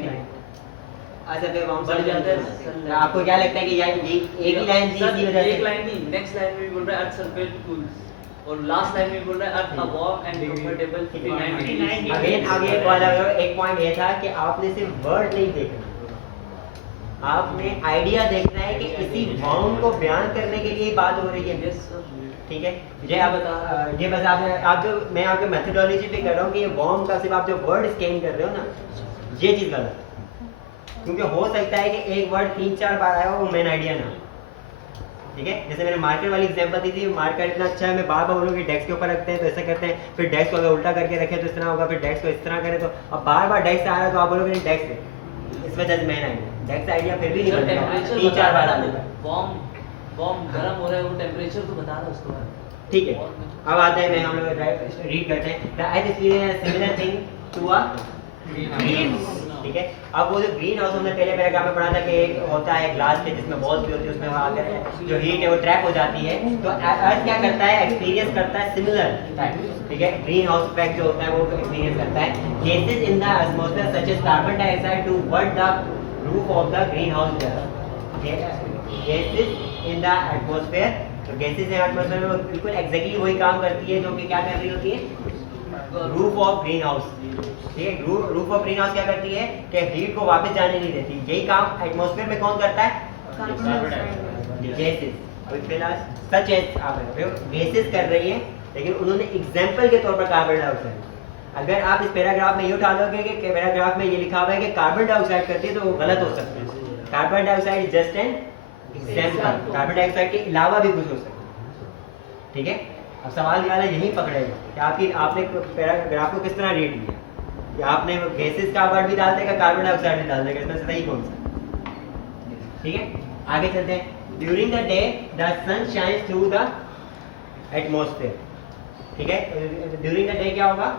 अच्छा फिर हम बढ़ जाता है समझ sunlight। आपको क्या लगता है कि यार ये एक ही लाइन थी इसी वजह एक से? लाइन नहीं, नेक्स्ट लाइन में भी बोल रहा है अर्थ सरफेस कूल्स और लास्ट लाइन में बोल रहा है earth a warm and comfortable 59 degree. Again आगे वाला एक पॉइंट ये था कि आपने सिर्फ वर्ड नहीं देखना, आपने आइडिया देखना है कि इसी वार्म को बयान करने के लिए बात हो रही है। Yes sir. ठीक है, ये बस आप जो मैं आपके मेथोडोलॉजी पे कर रहा हूँ कि ये वार्म का सिर्फ आप जो वर्ड स्कैन कर रहे हो ना, ये चीज़ गलत है। क्योंकि हो सकता है कि एक वर्ड 3-4 बार आया हो वो मेन आइडिया ना हो। ठीक है, जैसे मैंने मार्कर वाली एग्जांपल दी थी, मार्कर इतना अच्छा है, मैं बार बार बोलूँ कि डेस्क के ऊपर रखते हैं तो ऐसा करते हैं, फिर डेस्क को अगर उल्टा करके रखें तो इस तरह होगा, फिर डेस्क को इस तरह करें तो अब बार बार डेस्क आ रहा है तो आप बोलोगे नहीं डेस्क है, इस वजह से मेन आइडिया डेस्क आइडिया फिर भी नहीं सर बनेगा, टेम्परेचर 3-4 बार बता आएगा। रहा वार्म गर्म हो रहा है, वो टेम्परेचर तो बता रहा है उसके बाद। ठीक है, अब आते हैं, मैं हम लोग रीड करते हैं the earth is similar thing to a green. ठीक है, अब वो जो ग्रीन हाउस हमने पहले पैराग्राफ में पढ़ा था कि एक होता है ग्लास के जिसमें वॉल्स भी होती है, उसमें वहाँ आकर जो हीट है वो ट्रैप हो जाती है, तो अर्थ क्या करता है, एक्सपीरियंस करता है सिमिलर इफेक्ट। ठीक है, ग्रीन हाउस इफेक्ट जो होता है वो एक्सपीरियंस करता है। Gases in the atmosphere such as carbon dioxide toward the roof of the green house gases in the atmosphere, तो गैसेस इन एटमॉस्फेयर में बिल्कुल एग्जैक्टली वही काम करती है जो कि क्या कर रही होती है, रूफ ऑफ ग्रीन हाउस। ठीक है, रूफ ऑफ ग्रीन हाउस क्या करती है कि हीट को वापस जाने नहीं देती, यही काम एटमॉस्फेयर में कौन करता है, गैसेस। अभी फिलहाल सच है आप गैसेस कर रही हैं, लेकिन उन्होंने एग्जांपल के तौर पर कार्बन डाइऑक्साइड। अगर आप इस पैराग्राफ में ये उठा लोगे कि पैराग्राफ में ये लिखा हुआ है कि कार्बन डाइऑक्साइड करती है तो वो गलत हो सकता है। Carbon dioxide is just an example, carbon dioxide के अलावा भी कुछ हो सकता है। ठीक है, अब सवाल वाला यही पकड़ेगा कि आपने पैराग्राफ को किस तरह रीड किया, कि आपने गैसेस का वर्ड भी डाल देगा, कार्बन डाइऑक्साइड भी डाल देगा, इसमें से सही कौन सा? ठीक है, आगे चलते हैं। During the day the sun shines through the atmosphere. ठीक है, ड्यूरिंग द डे क्या होगा,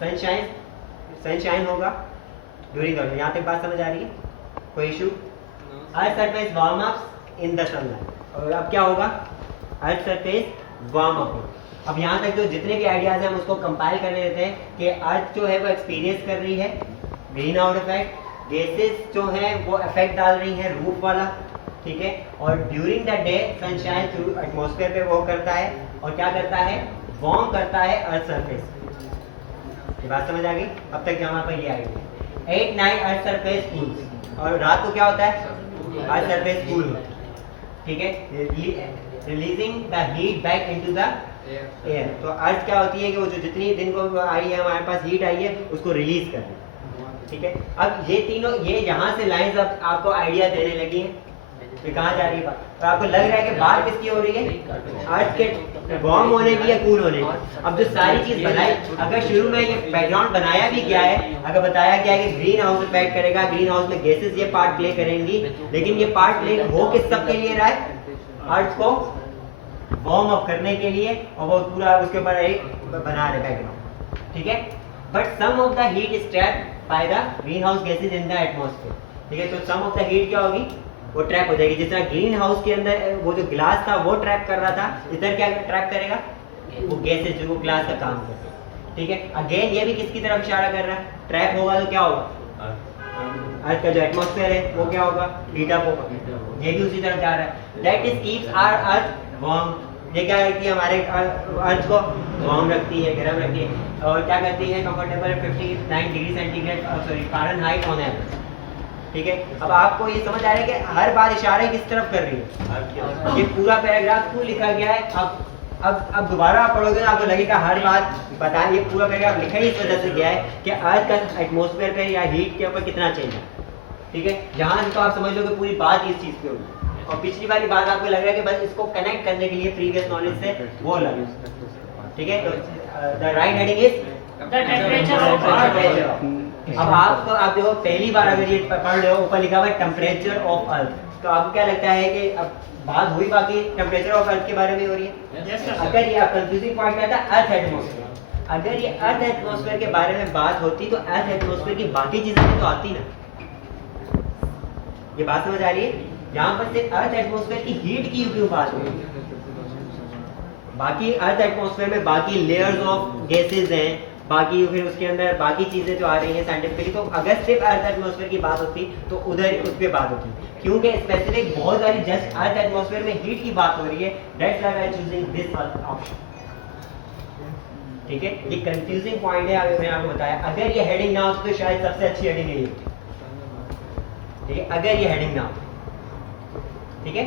सनशाइन होगा ड्यूरिंग द डे। यहाँ तक बात समझ आ रही है, कोई issue? Earth surface warm up in the sunlight, और अब क्या होगा, अर्थ सरफेस वार्म अप। अब यहाँ तक जो जितने भी आइडियाज हैं हम उसको कंपाइल करने देते हैं कि अर्थ जो है वो एक्सपीरियंस कर रही है ग्रीन हाउस इफेक्ट, गैसेस जो हैं वो इफेक्ट डाल रही हैं रूफ वाला। ठीक है, और during the day sunshine through atmosphere पे वो करता है, और क्या करता है, वार्म करता है अर्थ सरफेस। ये बात समझ आ गई? अब तक यहाँ पर ये आएगी। At night earth surface cools, और रात को क्या होता है, अर्थ सरफेस कूल होता है। ठीक है, releasing the heat back into the air. तो अर्थ क्या होती है कि वो जो जितनी दिन को आई है हमारे पास हीट आई है उसको रिलीज कर रही है। ठीक है, अब ये तीनों, ये यहाँ से लाइंस अब आपको आइडिया देने लगी हैं कि कहाँ जा रही है बात, तो आपको लग रहा है कि बात किसकी हो रही है, अर्थ के वार्म होने की या कूल होने की। अब जो सारी चीज बनाई, अगर शुरू में ये बैकग्राउंड बनाया भी गया है, अगर बताया गया है कि ग्रीन हाउस इफेक्ट करेगा, ग्रीन हाउस में गैसेस ये पार्ट प्ले करेंगी, लेकिन ये पार्ट प्ले हो किस सब के लिए रहा है, अर्थ को वार्म अप करने के लिए, और वो पूरा उसके ऊपर एक बना रहे बैकग्राउंड। ठीक है, but some of the heat is trapped by the green house gases in the atmosphere. ठीक है, तो सम ऑफ द हीट क्या होगी, वो ट्रैप हो जाएगी। जिस तरह ग्रीन हाउस के अंदर वो जो ग्लास था वो ट्रैप कर रहा था, इधर क्या ट्रैप करेगा, वो गैसेस जो वो ग्लास का काम करता है। ठीक है, अगेन ये भी किसकी तरफ इशारा कर रहा है, ट्रैप होगा तो क्या होगा, अर्थ का जो एटमॉस्फेयर है वो क्या होगा, हीट अप होगा, ये भी उसी तरफ जा रहा है। That is keeps our earth warm, ये क्या करती है, हमारे अर्थ को वार्म रखती है, गर्म रखती है, और क्या करती है, comfortable 59 degree centigrade sorry Fahrenheit on average. ठीक है, अब आपको ये समझ आ रहा है कि हर बार इशारे किस तरफ कर रही है, ये पूरा पैराग्राफ क्यों लिखा गया है। अब दोबारा आप पढ़ोगे ना आपको लगेगा हर बात बताएं, ये पूरा पैराग्राफ लिखा ही इस वजह से गया है कि अर्थ का एटमॉस्फेयर पे या हीट के ऊपर कितना चेंज है। ठीक है, जहाँ तो आप समझ लो कि पूरी बात इस चीज़ पे होगी, और पिछली वाली बात आपको लग रहा है कि बस इसको कनेक्ट करने के लिए प्रीवियस नॉलेज से वो लगे। ठीक है, तो द राइट हेडिंग इज अब आप देखो पहली बार अगर ये पढ़ रहे हो, ऊपर लिखा हुआ है टेम्परेचर ऑफ अर्थ, तो आपको क्या लगता है कि अब बात हुई बाकी टेम्परेचर ऑफ अर्थ के बारे में हो रही है? अगर ये कंफ्यूजिंग पॉइंट आता है अर्थ एटमॉस्फेयर, अगर ये अर्थ एटमॉस्फेयर के बारे में बात होती तो अर्थ एटमॉस्फेयर की बाकी चीजें भी तो आती ना। ये बात समझ आ रही है? यहाँ पर सिर्फ अर्थ एटमॉस्फेयर की हीट की क्यों बात हो रही है? बाकी अर्थ एटमॉस्फेयर में बाकी लेयर्स ऑफ गैसेस हैं, बाकी फिर उसके अंदर बाकी चीजें जो आ रही हैं साइंटिफिकली, तो अगर सिर्फ अर्थ एटमॉस्फेयर की बात होती तो उधर उस पे बात होती, क्योंकि स्पेसिफिक बहुत सारी जस्ट अर्थ एटमॉस्फेयर में हीट की बात हो रही है, that's why I am choosing this option. ठीक है, ये कंफ्यूजिंग पॉइंट है, अभी मैंने आपको बताया। अगर ये हेडिंग ना हो तो शायद सबसे अच्छी हेडिंग है ये, ठीक है, अगर ये हेडिंग ना हो। ठीक है,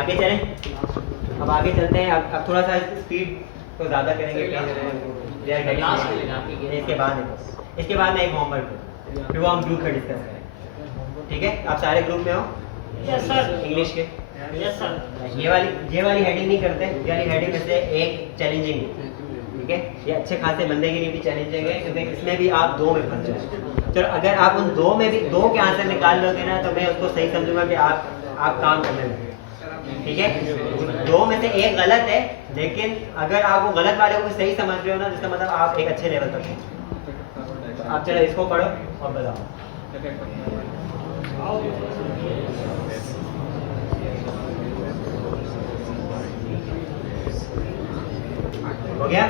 आगे चलें। अब आगे चलते हैं, अब थोड़ा सा स्पीड तो ज़्यादा करेंगे, इसके बाद में एक होमवर्क है, फिर वो हम ग्रुप में डिस्कस करें। ठीक है, आप सारे ग्रुप में हो? Yes sir. इंग्लिश के? Yes sir. ये वाली हेडिंग नहीं करते, ये वाली हेडिंग में से एक चैलेंजिंग है। ठीक है, ये अच्छे खासे बंदे के लिए भी चैलेंजिंग है, क्योंकि इसमें भी आप दो में फंस जाओगे। चलो, अगर आप उन दो में भी दो के आंसर निकाल लोगे ना, तो मैं उसको सही समझूंगा कि आप काम करने लगे। ठीक है, दो में से एक गलत है, लेकिन अगर आप वो गलत वाले को सही समझ रहे हो ना, जिसका मतलब आप एक अच्छे लेवल तक पहुंचे। तो आप चलो इसको पढ़ो और बताओ। हो गया?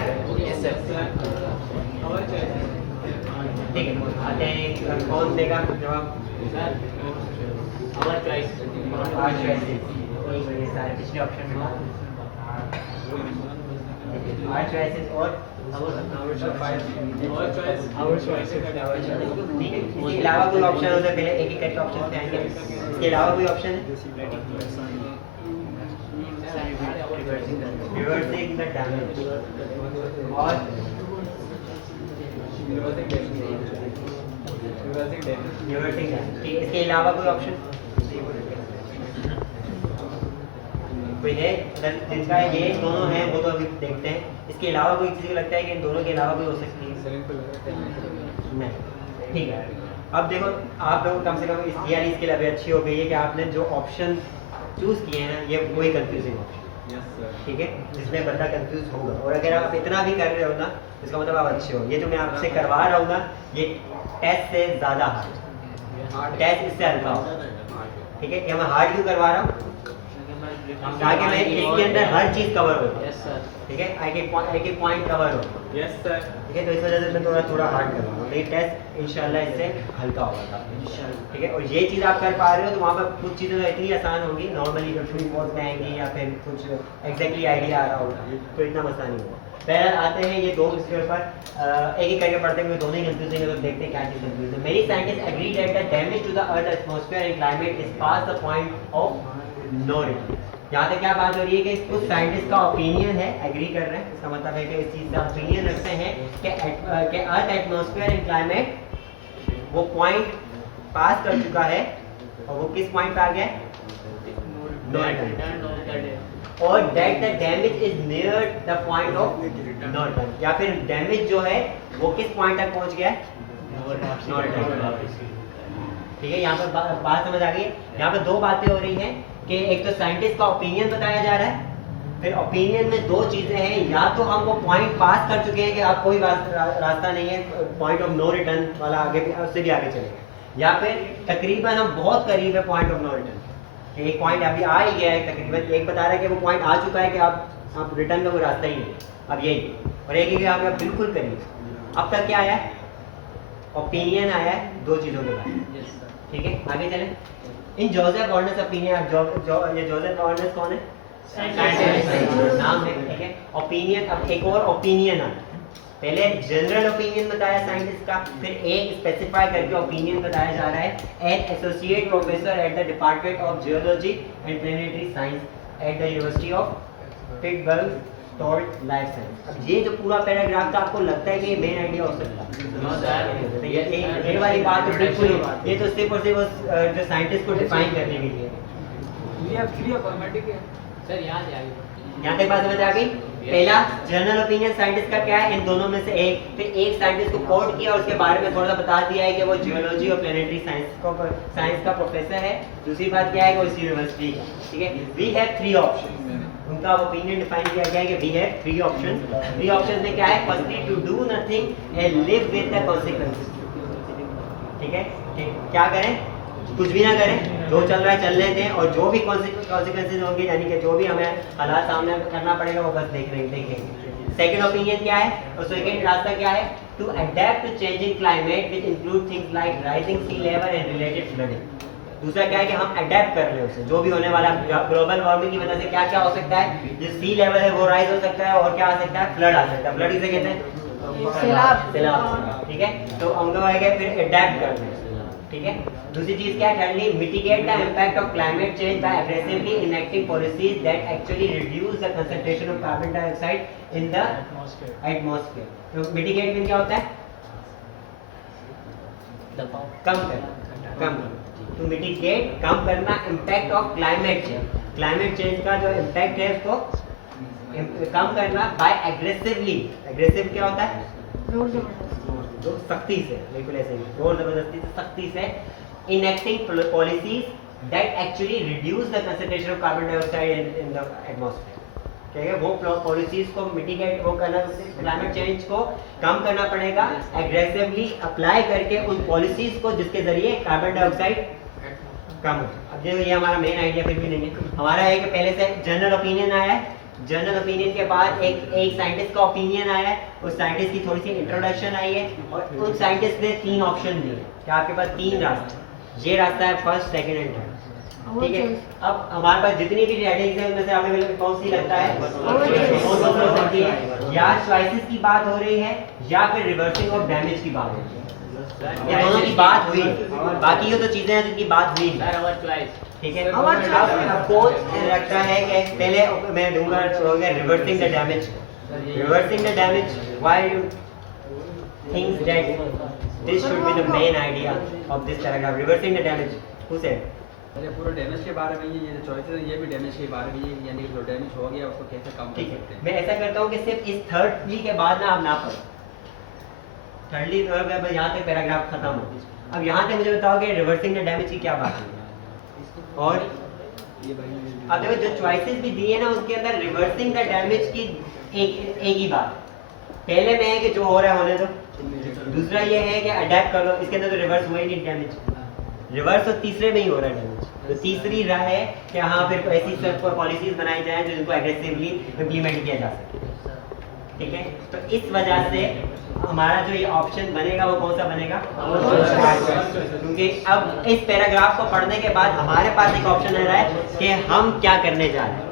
ठीक है, आते हैं, कौन देगा जवाब? सारे पिछले ऑप्शन में और ठीक है, इसके अलावा कोई ऑप्शन होता है? पहले एक एक करके ऑप्शन पे आएंगे। इसके अलावा कोई ऑप्शन है? रिवर्सिंग द डैमेज और रिवर्सिंग डैमेज। ठीक, इसके अलावा कोई ऑप्शन कोई है? जिनका ये दोनों हैं वो तो अभी देखते हैं। इसके अलावा कोई किसी को लगता है कि इन दोनों के अलावा कोई हो सकती है? नहीं। ठीक है, अब देखो आप लोग कम से कम इस तैयारी इसके लिए अच्छी हो गई है कि आपने जो ऑप्शन चूज किए हैं ना, ये कोई कंफ्यूजिंग ऑप्शन, ठीक है, जिसमें बंदा कंफ्यूज होगा। और अगर आप इतना भी कर रहे हो ना, इसका मतलब आप अच्छे हो। ये जो मैं आपसे करवा रहा हूँ ना, ये टेस्ट से ज़्यादा हार्ड, टेस्ट इससे हल्का हो। ठीक है, कि मैं हार्ड क्यों करवा रहा हूँ? ताकि मैं इसके अंदर हर चीज़ कवर हो। ठीक है, एक एक पॉइंट कवर हो। Yes sir. ठीक है, तो इस वजह से मैं थोड़ा हार्ड कर रहा हूँ। ये टेस्ट इंशाल्लाह इससे हल्का होगा। ठीक है, और ये चीज़ आप कर पा रहे हो तो वहाँ पर कुछ चीज़ें तो इतनी आसान होगी, नॉर्मली जब शुरू कोर्स में आएंगी या फिर कुछ एग्जैक्टली आइडिया आ रहा होगा, तो इतना मसला नहीं होगा। पहले आते हैं ये दो इसके ऊपर, एक एक करके पढ़ते हुए, दोनों ही कंफ्यूजिंग है, तो देखते हैं क्या चीज़ कंफ्यूज है। मेरी scientist agree that the damage to the earth atmosphere and climate is pass the point of no return. यहाँ तक क्या बात हो रही है कि कुछ साइंटिस्ट का ओपिनियन है, एग्री कर रहे हैं, इसका मतलब है कि इस चीज़ का ओपिनियन रखते हैं कि अर्थ एटमॉस्फेयर एंड क्लाइमेट वो पॉइंट पास कर चुका है, और वो किस पॉइंट पे आ गया है? No return. और that the damage is near the point of no return, या फिर डैमेज जो है वो किस पॉइंट तक पहुंच गया है? No return. ठीक है, यहाँ पर बात समझ आ गई है। यहाँ पर दो बातें हो रही हैं कि एक तो साइंटिस्ट का ओपिनियन बताया जा रहा है, फिर ओपिनियन में दो चीज़ें हैं, या तो हम वो पॉइंट पास कर चुके हैं कि आप कोई रास्ता नहीं है, पॉइंट ऑफ नो रिटर्न वाला आगे भी, उससे भी आगे चलेगा, या फिर तकरीबन हम बहुत करीब है पॉइंट ऑफ नो रिटर्न। एक पॉइंट अभी आ ही गया है, तकरीबन एक बता रहा है कि वो पॉइंट आ चुका है कि आप रिटर्न का कोई रास्ता ही नहीं, अब यही, और एक ही आप बिल्कुल करीब। अब तक क्या आया है? ओपिनियन आया है दो चीज़ों के बारे। ठीक है, आगे चलें। इन जोसेफ वार्नर्स ओपिनियन, ये जोसेफ वार्नर्स कौन है? नाम है, ठीक है। ओपिनियन, अब एक और ओपिनियन आता है। पहले जनरल ओपिनियन बताया साइंटिस्ट का, फिर एक स्पेसिफाई करके ओपिनियन बताया जा रहा है। An associate professor at the department of geology and planetary science at the university of Pittsburgh told life science. अब ये जो पूरा पैराग्राफ था, आपको लगता है कि ये मेन आइडिया हो सकता है? ये वाली बात तो बिल्कुल, ये तो सिर्फ और सिर्फ जो साइंटिस्ट को डिफाइन करने के लिए। सर यहाँ से आगे यहाँ तक बात समझ आ गई? पहला जनरल ओपिनियन साइंटिस्ट का क्या है, इन दोनों में से एक, फिर एक साइंटिस्ट को कोट किया और उसके बारे में थोड़ा सा बता दिया है कि वो जियोलॉजी और प्लेनेटरी साइंस का प्रोफेसर है। दूसरी बात क्या है कि वो इस यूनिवर्सिटी का, ठीक है। वी हैव 3 ऑप्शन, उनका ओपिनियन डिफाइन किया गया है कि वी हैव 3 ऑप्शन। 3 ऑप्शन में क्या है, firstly to do nothing and live with the consequences, ठीक है। क्या करें, कुछ भी ना करें, जो चल रहा है चलने दें, और जो भी कॉन्सिक्वेंसेज होंगे, यानी कि जो भी हमें हालात सामने करना पड़ेगा वो बस देखेंगे। सेकंड ओपिनियन क्या है, और सेकंड रास्ता क्या है, to adapt to changing climate which include things like rising sea level and related flooding. दूसरा क्या है कि हम अडेप्ट कर रहे हैं उससे, जो भी होने वाला ग्लोबल वार्मिंग की वजह से क्या क्या हो सकता है, जो सी लेवल है वो राइज हो सकता है, और क्या आ सकता है, फ्लड आ सकता है। फ्लड इसे कहते हैं सैलाब, ठीक है। तो हम लोग आएंगे फिर अडेप्ट करना है, ठीक है। दूसरी चीज क्या है, thirdly mitigate the impact of climate change bye aggressively enacting policies that actually reduce the concentration of carbon dioxide in the atmosphere. तो मिटिगेट में क्या होता है, कम टू मिटिगेट, कम करना impact of climate change. Climate change का जो impact है उसको कम करना बाय एग्रेसिवली। एग्रेसिव क्या होता है, जो सख्ती से, बिल्कुल ऐसे ही जोर जबरदस्ती से, सख्ती से enacting policies that actually reduce the concentration of carbon dioxide in the atmosphere, ठीक है। वो पॉलिसीज को मिटिगेट, वो करना, क्लाइमेट चेंज को कम करना पड़ेगा एग्रेसिवली अप्लाई करके उन पॉलिसीज को जिसके जरिए कार्बन डाइऑक्साइड कम हो। अब जो ये हमारा मेन आइडिया फिर भी नहीं है, हमारा है कि पहले से जनरल ओपिनियन आया है, जनरल ओपिनियन के बाद एक साइंटिस्ट का ओपिनियन आया है, उस साइंटिस्ट की थोड़ी सी इंट्रोडक्शन आई है, और उन साइंटिस्ट ने 3 ऑप्शन दिए कि आपके पास 3 रास्ते, ये रास्ता है फर्स्ट, सेकंड एंड थर्ड, ठीक है। अब हमारे पास जितनी भी रेटिंग्स है उनमें से आपको कौन सी लगता है, हो सकती है, या चॉइसेस की बात हो रही है या फिर रिवर्सिंग ऑफ डैमेज की बात हो रही है, ये दोनों की बात हुई, बाकी ये तो चीजें हैं जिनकी बात हुई, ठीक है। अब कौन लगता है कि पहले मैं दूंगा reversing the damage. Reversing the damage, why you think that this should be the main idea of this paragraph, reversing the damage. Who said, पहले पूरे डैमेज के बारे में ये जो चॉइसेस है ये भी डैमेज के बारे में, यानी कि जो डैमेज हो गया उसको कैसे कम कर सकते हैं। मैं ऐसा करता हूँ कि सिर्फ इस थर्डली के बाद ना आप ना पढ़ो, थर्डली यहाँ तक पैराग्राफ खत्म हो। अब यहाँ तक मुझे बताओ कि रिवर्सिंग द डैमेज की क्या बात है, और अब देखो जो चॉइसेस भी दिए ना उसके अंदर रिवर्सिंग द डैमेज की एक ही बात, पहले में है कि जो हो रहा है होने दो, दूसरा ये है कि अडेप्ट कर लो, इसके अंदर तो रिवर्स हुआ ही नहीं डैमेज, रिवर्स तो तीसरे में ही हो रहा है डैमेज। तो तीसरी राय है कि हाँ फिर ऐसी पॉलिसीज बनाई जाए जो इनको एग्रेसिवली इम्प्लीमेंट किया जा सके, ठीक है। तो इस वजह से हमारा जो ये ऑप्शन बनेगा वो कौन सा बनेगा, क्योंकि अब इस पैराग्राफ को पढ़ने के बाद हमारे पास एक ऑप्शन आ रहा है कि हम क्या करने जा रहे हैं।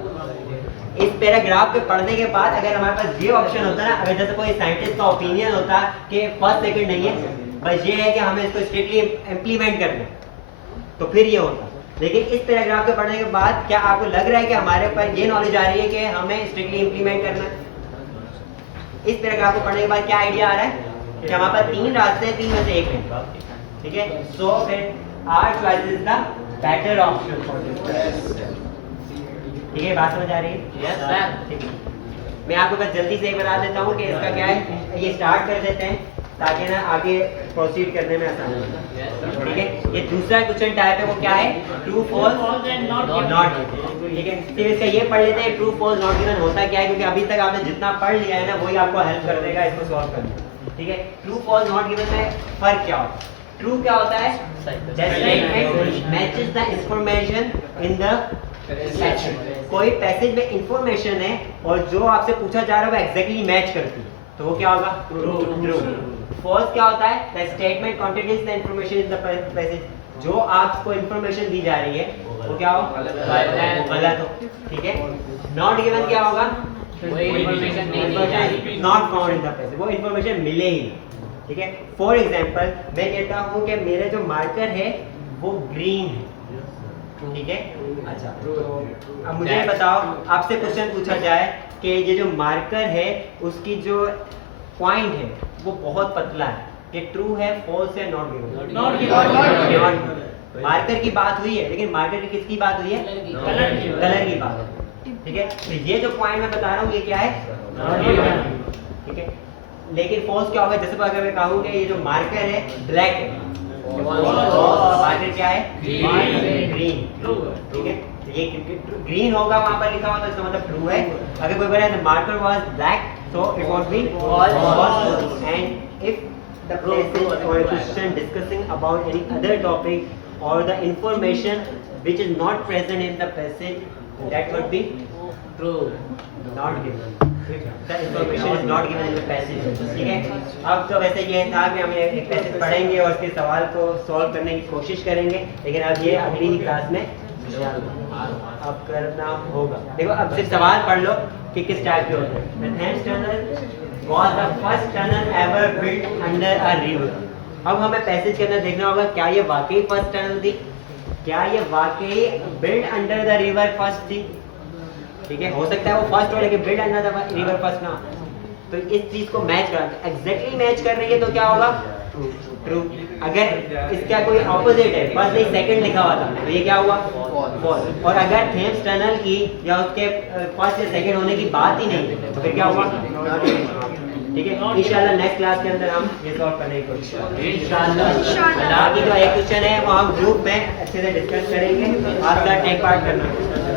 इस पैराग्राफ के पढ़ने के बाद अगर हमारे पास ये ऑप्शन होता ना, अगर जैसे कोई साइंटिस्ट का ओपिनियन होता कि फर्स्ट सेकंड नहीं है, बस ये है कि हमें इसको स्ट्रिक्टली इम्प्लीमेंट करना है, तो फिर ये होता। लेकिन इस पैराग्राफ के पढ़ने के बाद क्या आपको लग रहा है कि हमारे पास ये नॉलेज आ रही है कि हमें स्ट्रिक्टली इम्प्लीमेंट करना है? इस पैराग्राफ को पढ़ने के बाद क्या आइडिया आ रहा है कि हमारे पास 3 रास्ते हैं, 3 में से एक है, ठीक है। सो फिर our choice is the better option for this, ठीक है। बात समझ आ रही है? Yes sir. ठीक है, मैं आपको बस जल्दी से बता देता हूँ कि इसका क्या है, ये स्टार्ट कर देते हैं ताकि ना आगे प्रोसीड करने में आसानी हो, ठीक है। ये दूसरा क्वेश्चन टाइप है, वो क्या है, ट्रू फॉल्स एंड नॉट, ठीक है। फिर इसका ये पढ़ लेते हैं ट्रू फॉल्स नॉट गिवन होता क्या है, क्योंकि अभी तक आपने जितना पढ़ लिया है ना वही आपको हेल्प कर देगा इसको सॉल्व करने में, ठीक है। ट्रू फॉल्स नॉट गिवन में फर्क क्या होता है, ट्रू क्या होता है, that statement matches the information in the passage. कोई पैसेज में इंफॉर्मेशन है और जो आपसे पूछा जा रहा है वो एग्जैक्टली मैच करती है, तो वो क्या होगा, ट्रू। फॉल्स क्या होता है, the statement contains the information in the passage, जो आपको इंफॉर्मेशन दी जा रही है वो क्या हो, गलत हो, ठीक है। नॉट गिवन क्या होगा, not found in the passage, वो इंफॉर्मेशन मिले ही, ठीक है। फॉर एग्जांपल मैं कहता हूँ कि मेरे जो मार्कर है वो ग्रीन है, ठीक है। अच्छा, तो अब मुझे बताओ, आपसे क्वेश्चन पूछा जाए कि ये जो मार्कर है उसकी जो पॉइंट है वो बहुत पतला है, कि ट्रू है, फॉल्स है, नॉट गिवन। मार्कर की बात हुई है, लेकिन मार्कर की किसकी बात हुई है, कलर की बात, ठीक है। तो ये जो पॉइंट मैं बता रहा हूँ ये क्या है, ठीक है, लेकिन फॉल्स क्या होगा, जैसे अगर मैं कहूँ कि ये जो मार्कर है ब्लैक है, मार्कर क्या है, ग्रीन, ठीक है, ये ग्रीन होगा वहाँ पर लिखा हुआ तो इसका मतलब ट्रू है। अगर कोई बोले the marker was black so it would be false, and if the passage or a question discussing about any other topic or the information which is not present in the passage, that would be true. not given, the information is not given in the passage, ठीक है। अब तो वैसे ये था कि हम एक पैसेज पढ़ेंगे और उसके सवाल को सॉल्व करने की कोशिश करेंगे, लेकिन अब ये अगली ही क्लास में अब करना होगा। देखो अब सिर्फ सवाल पढ़ लो कि किस टाइप के होते हैं। The Thames Tunnel was the first tunnel ever built under a river। अब हमें पैसेज के अंदर देखना होगा क्या ये वाकई फर्स्ट टनल थी, क्या ये वाकई built under the river first थी, ठीक है। हो सकता है वो फर्स्ट हो लेकिन built under the river first ना, तो इस चीज को मैच करा, एग्जैक्टली मैच कर रही है तो क्या होगा, ट्रू। अगर इसका कोई ऑपोजिट है, फर्स्ट नहीं सेकंड लिखा हुआ था, तो ये क्या हुआ, फॉल्स। और अगर थेम्स टनल की या उसके फर्स्ट या सेकंड होने की बात ही नहीं तो फिर क्या हुआ, ठीक है। इंशाल्लाह नेक्स्ट क्लास के अंदर हम ये सॉल्व करने की कोशिश करेंगे इंशाल्लाह। बाकी तो एक क्वेश्चन है वो हम ग्रुप में अच्छे से डिस्कस करेंगे, आपका टेक पार्ट करना है।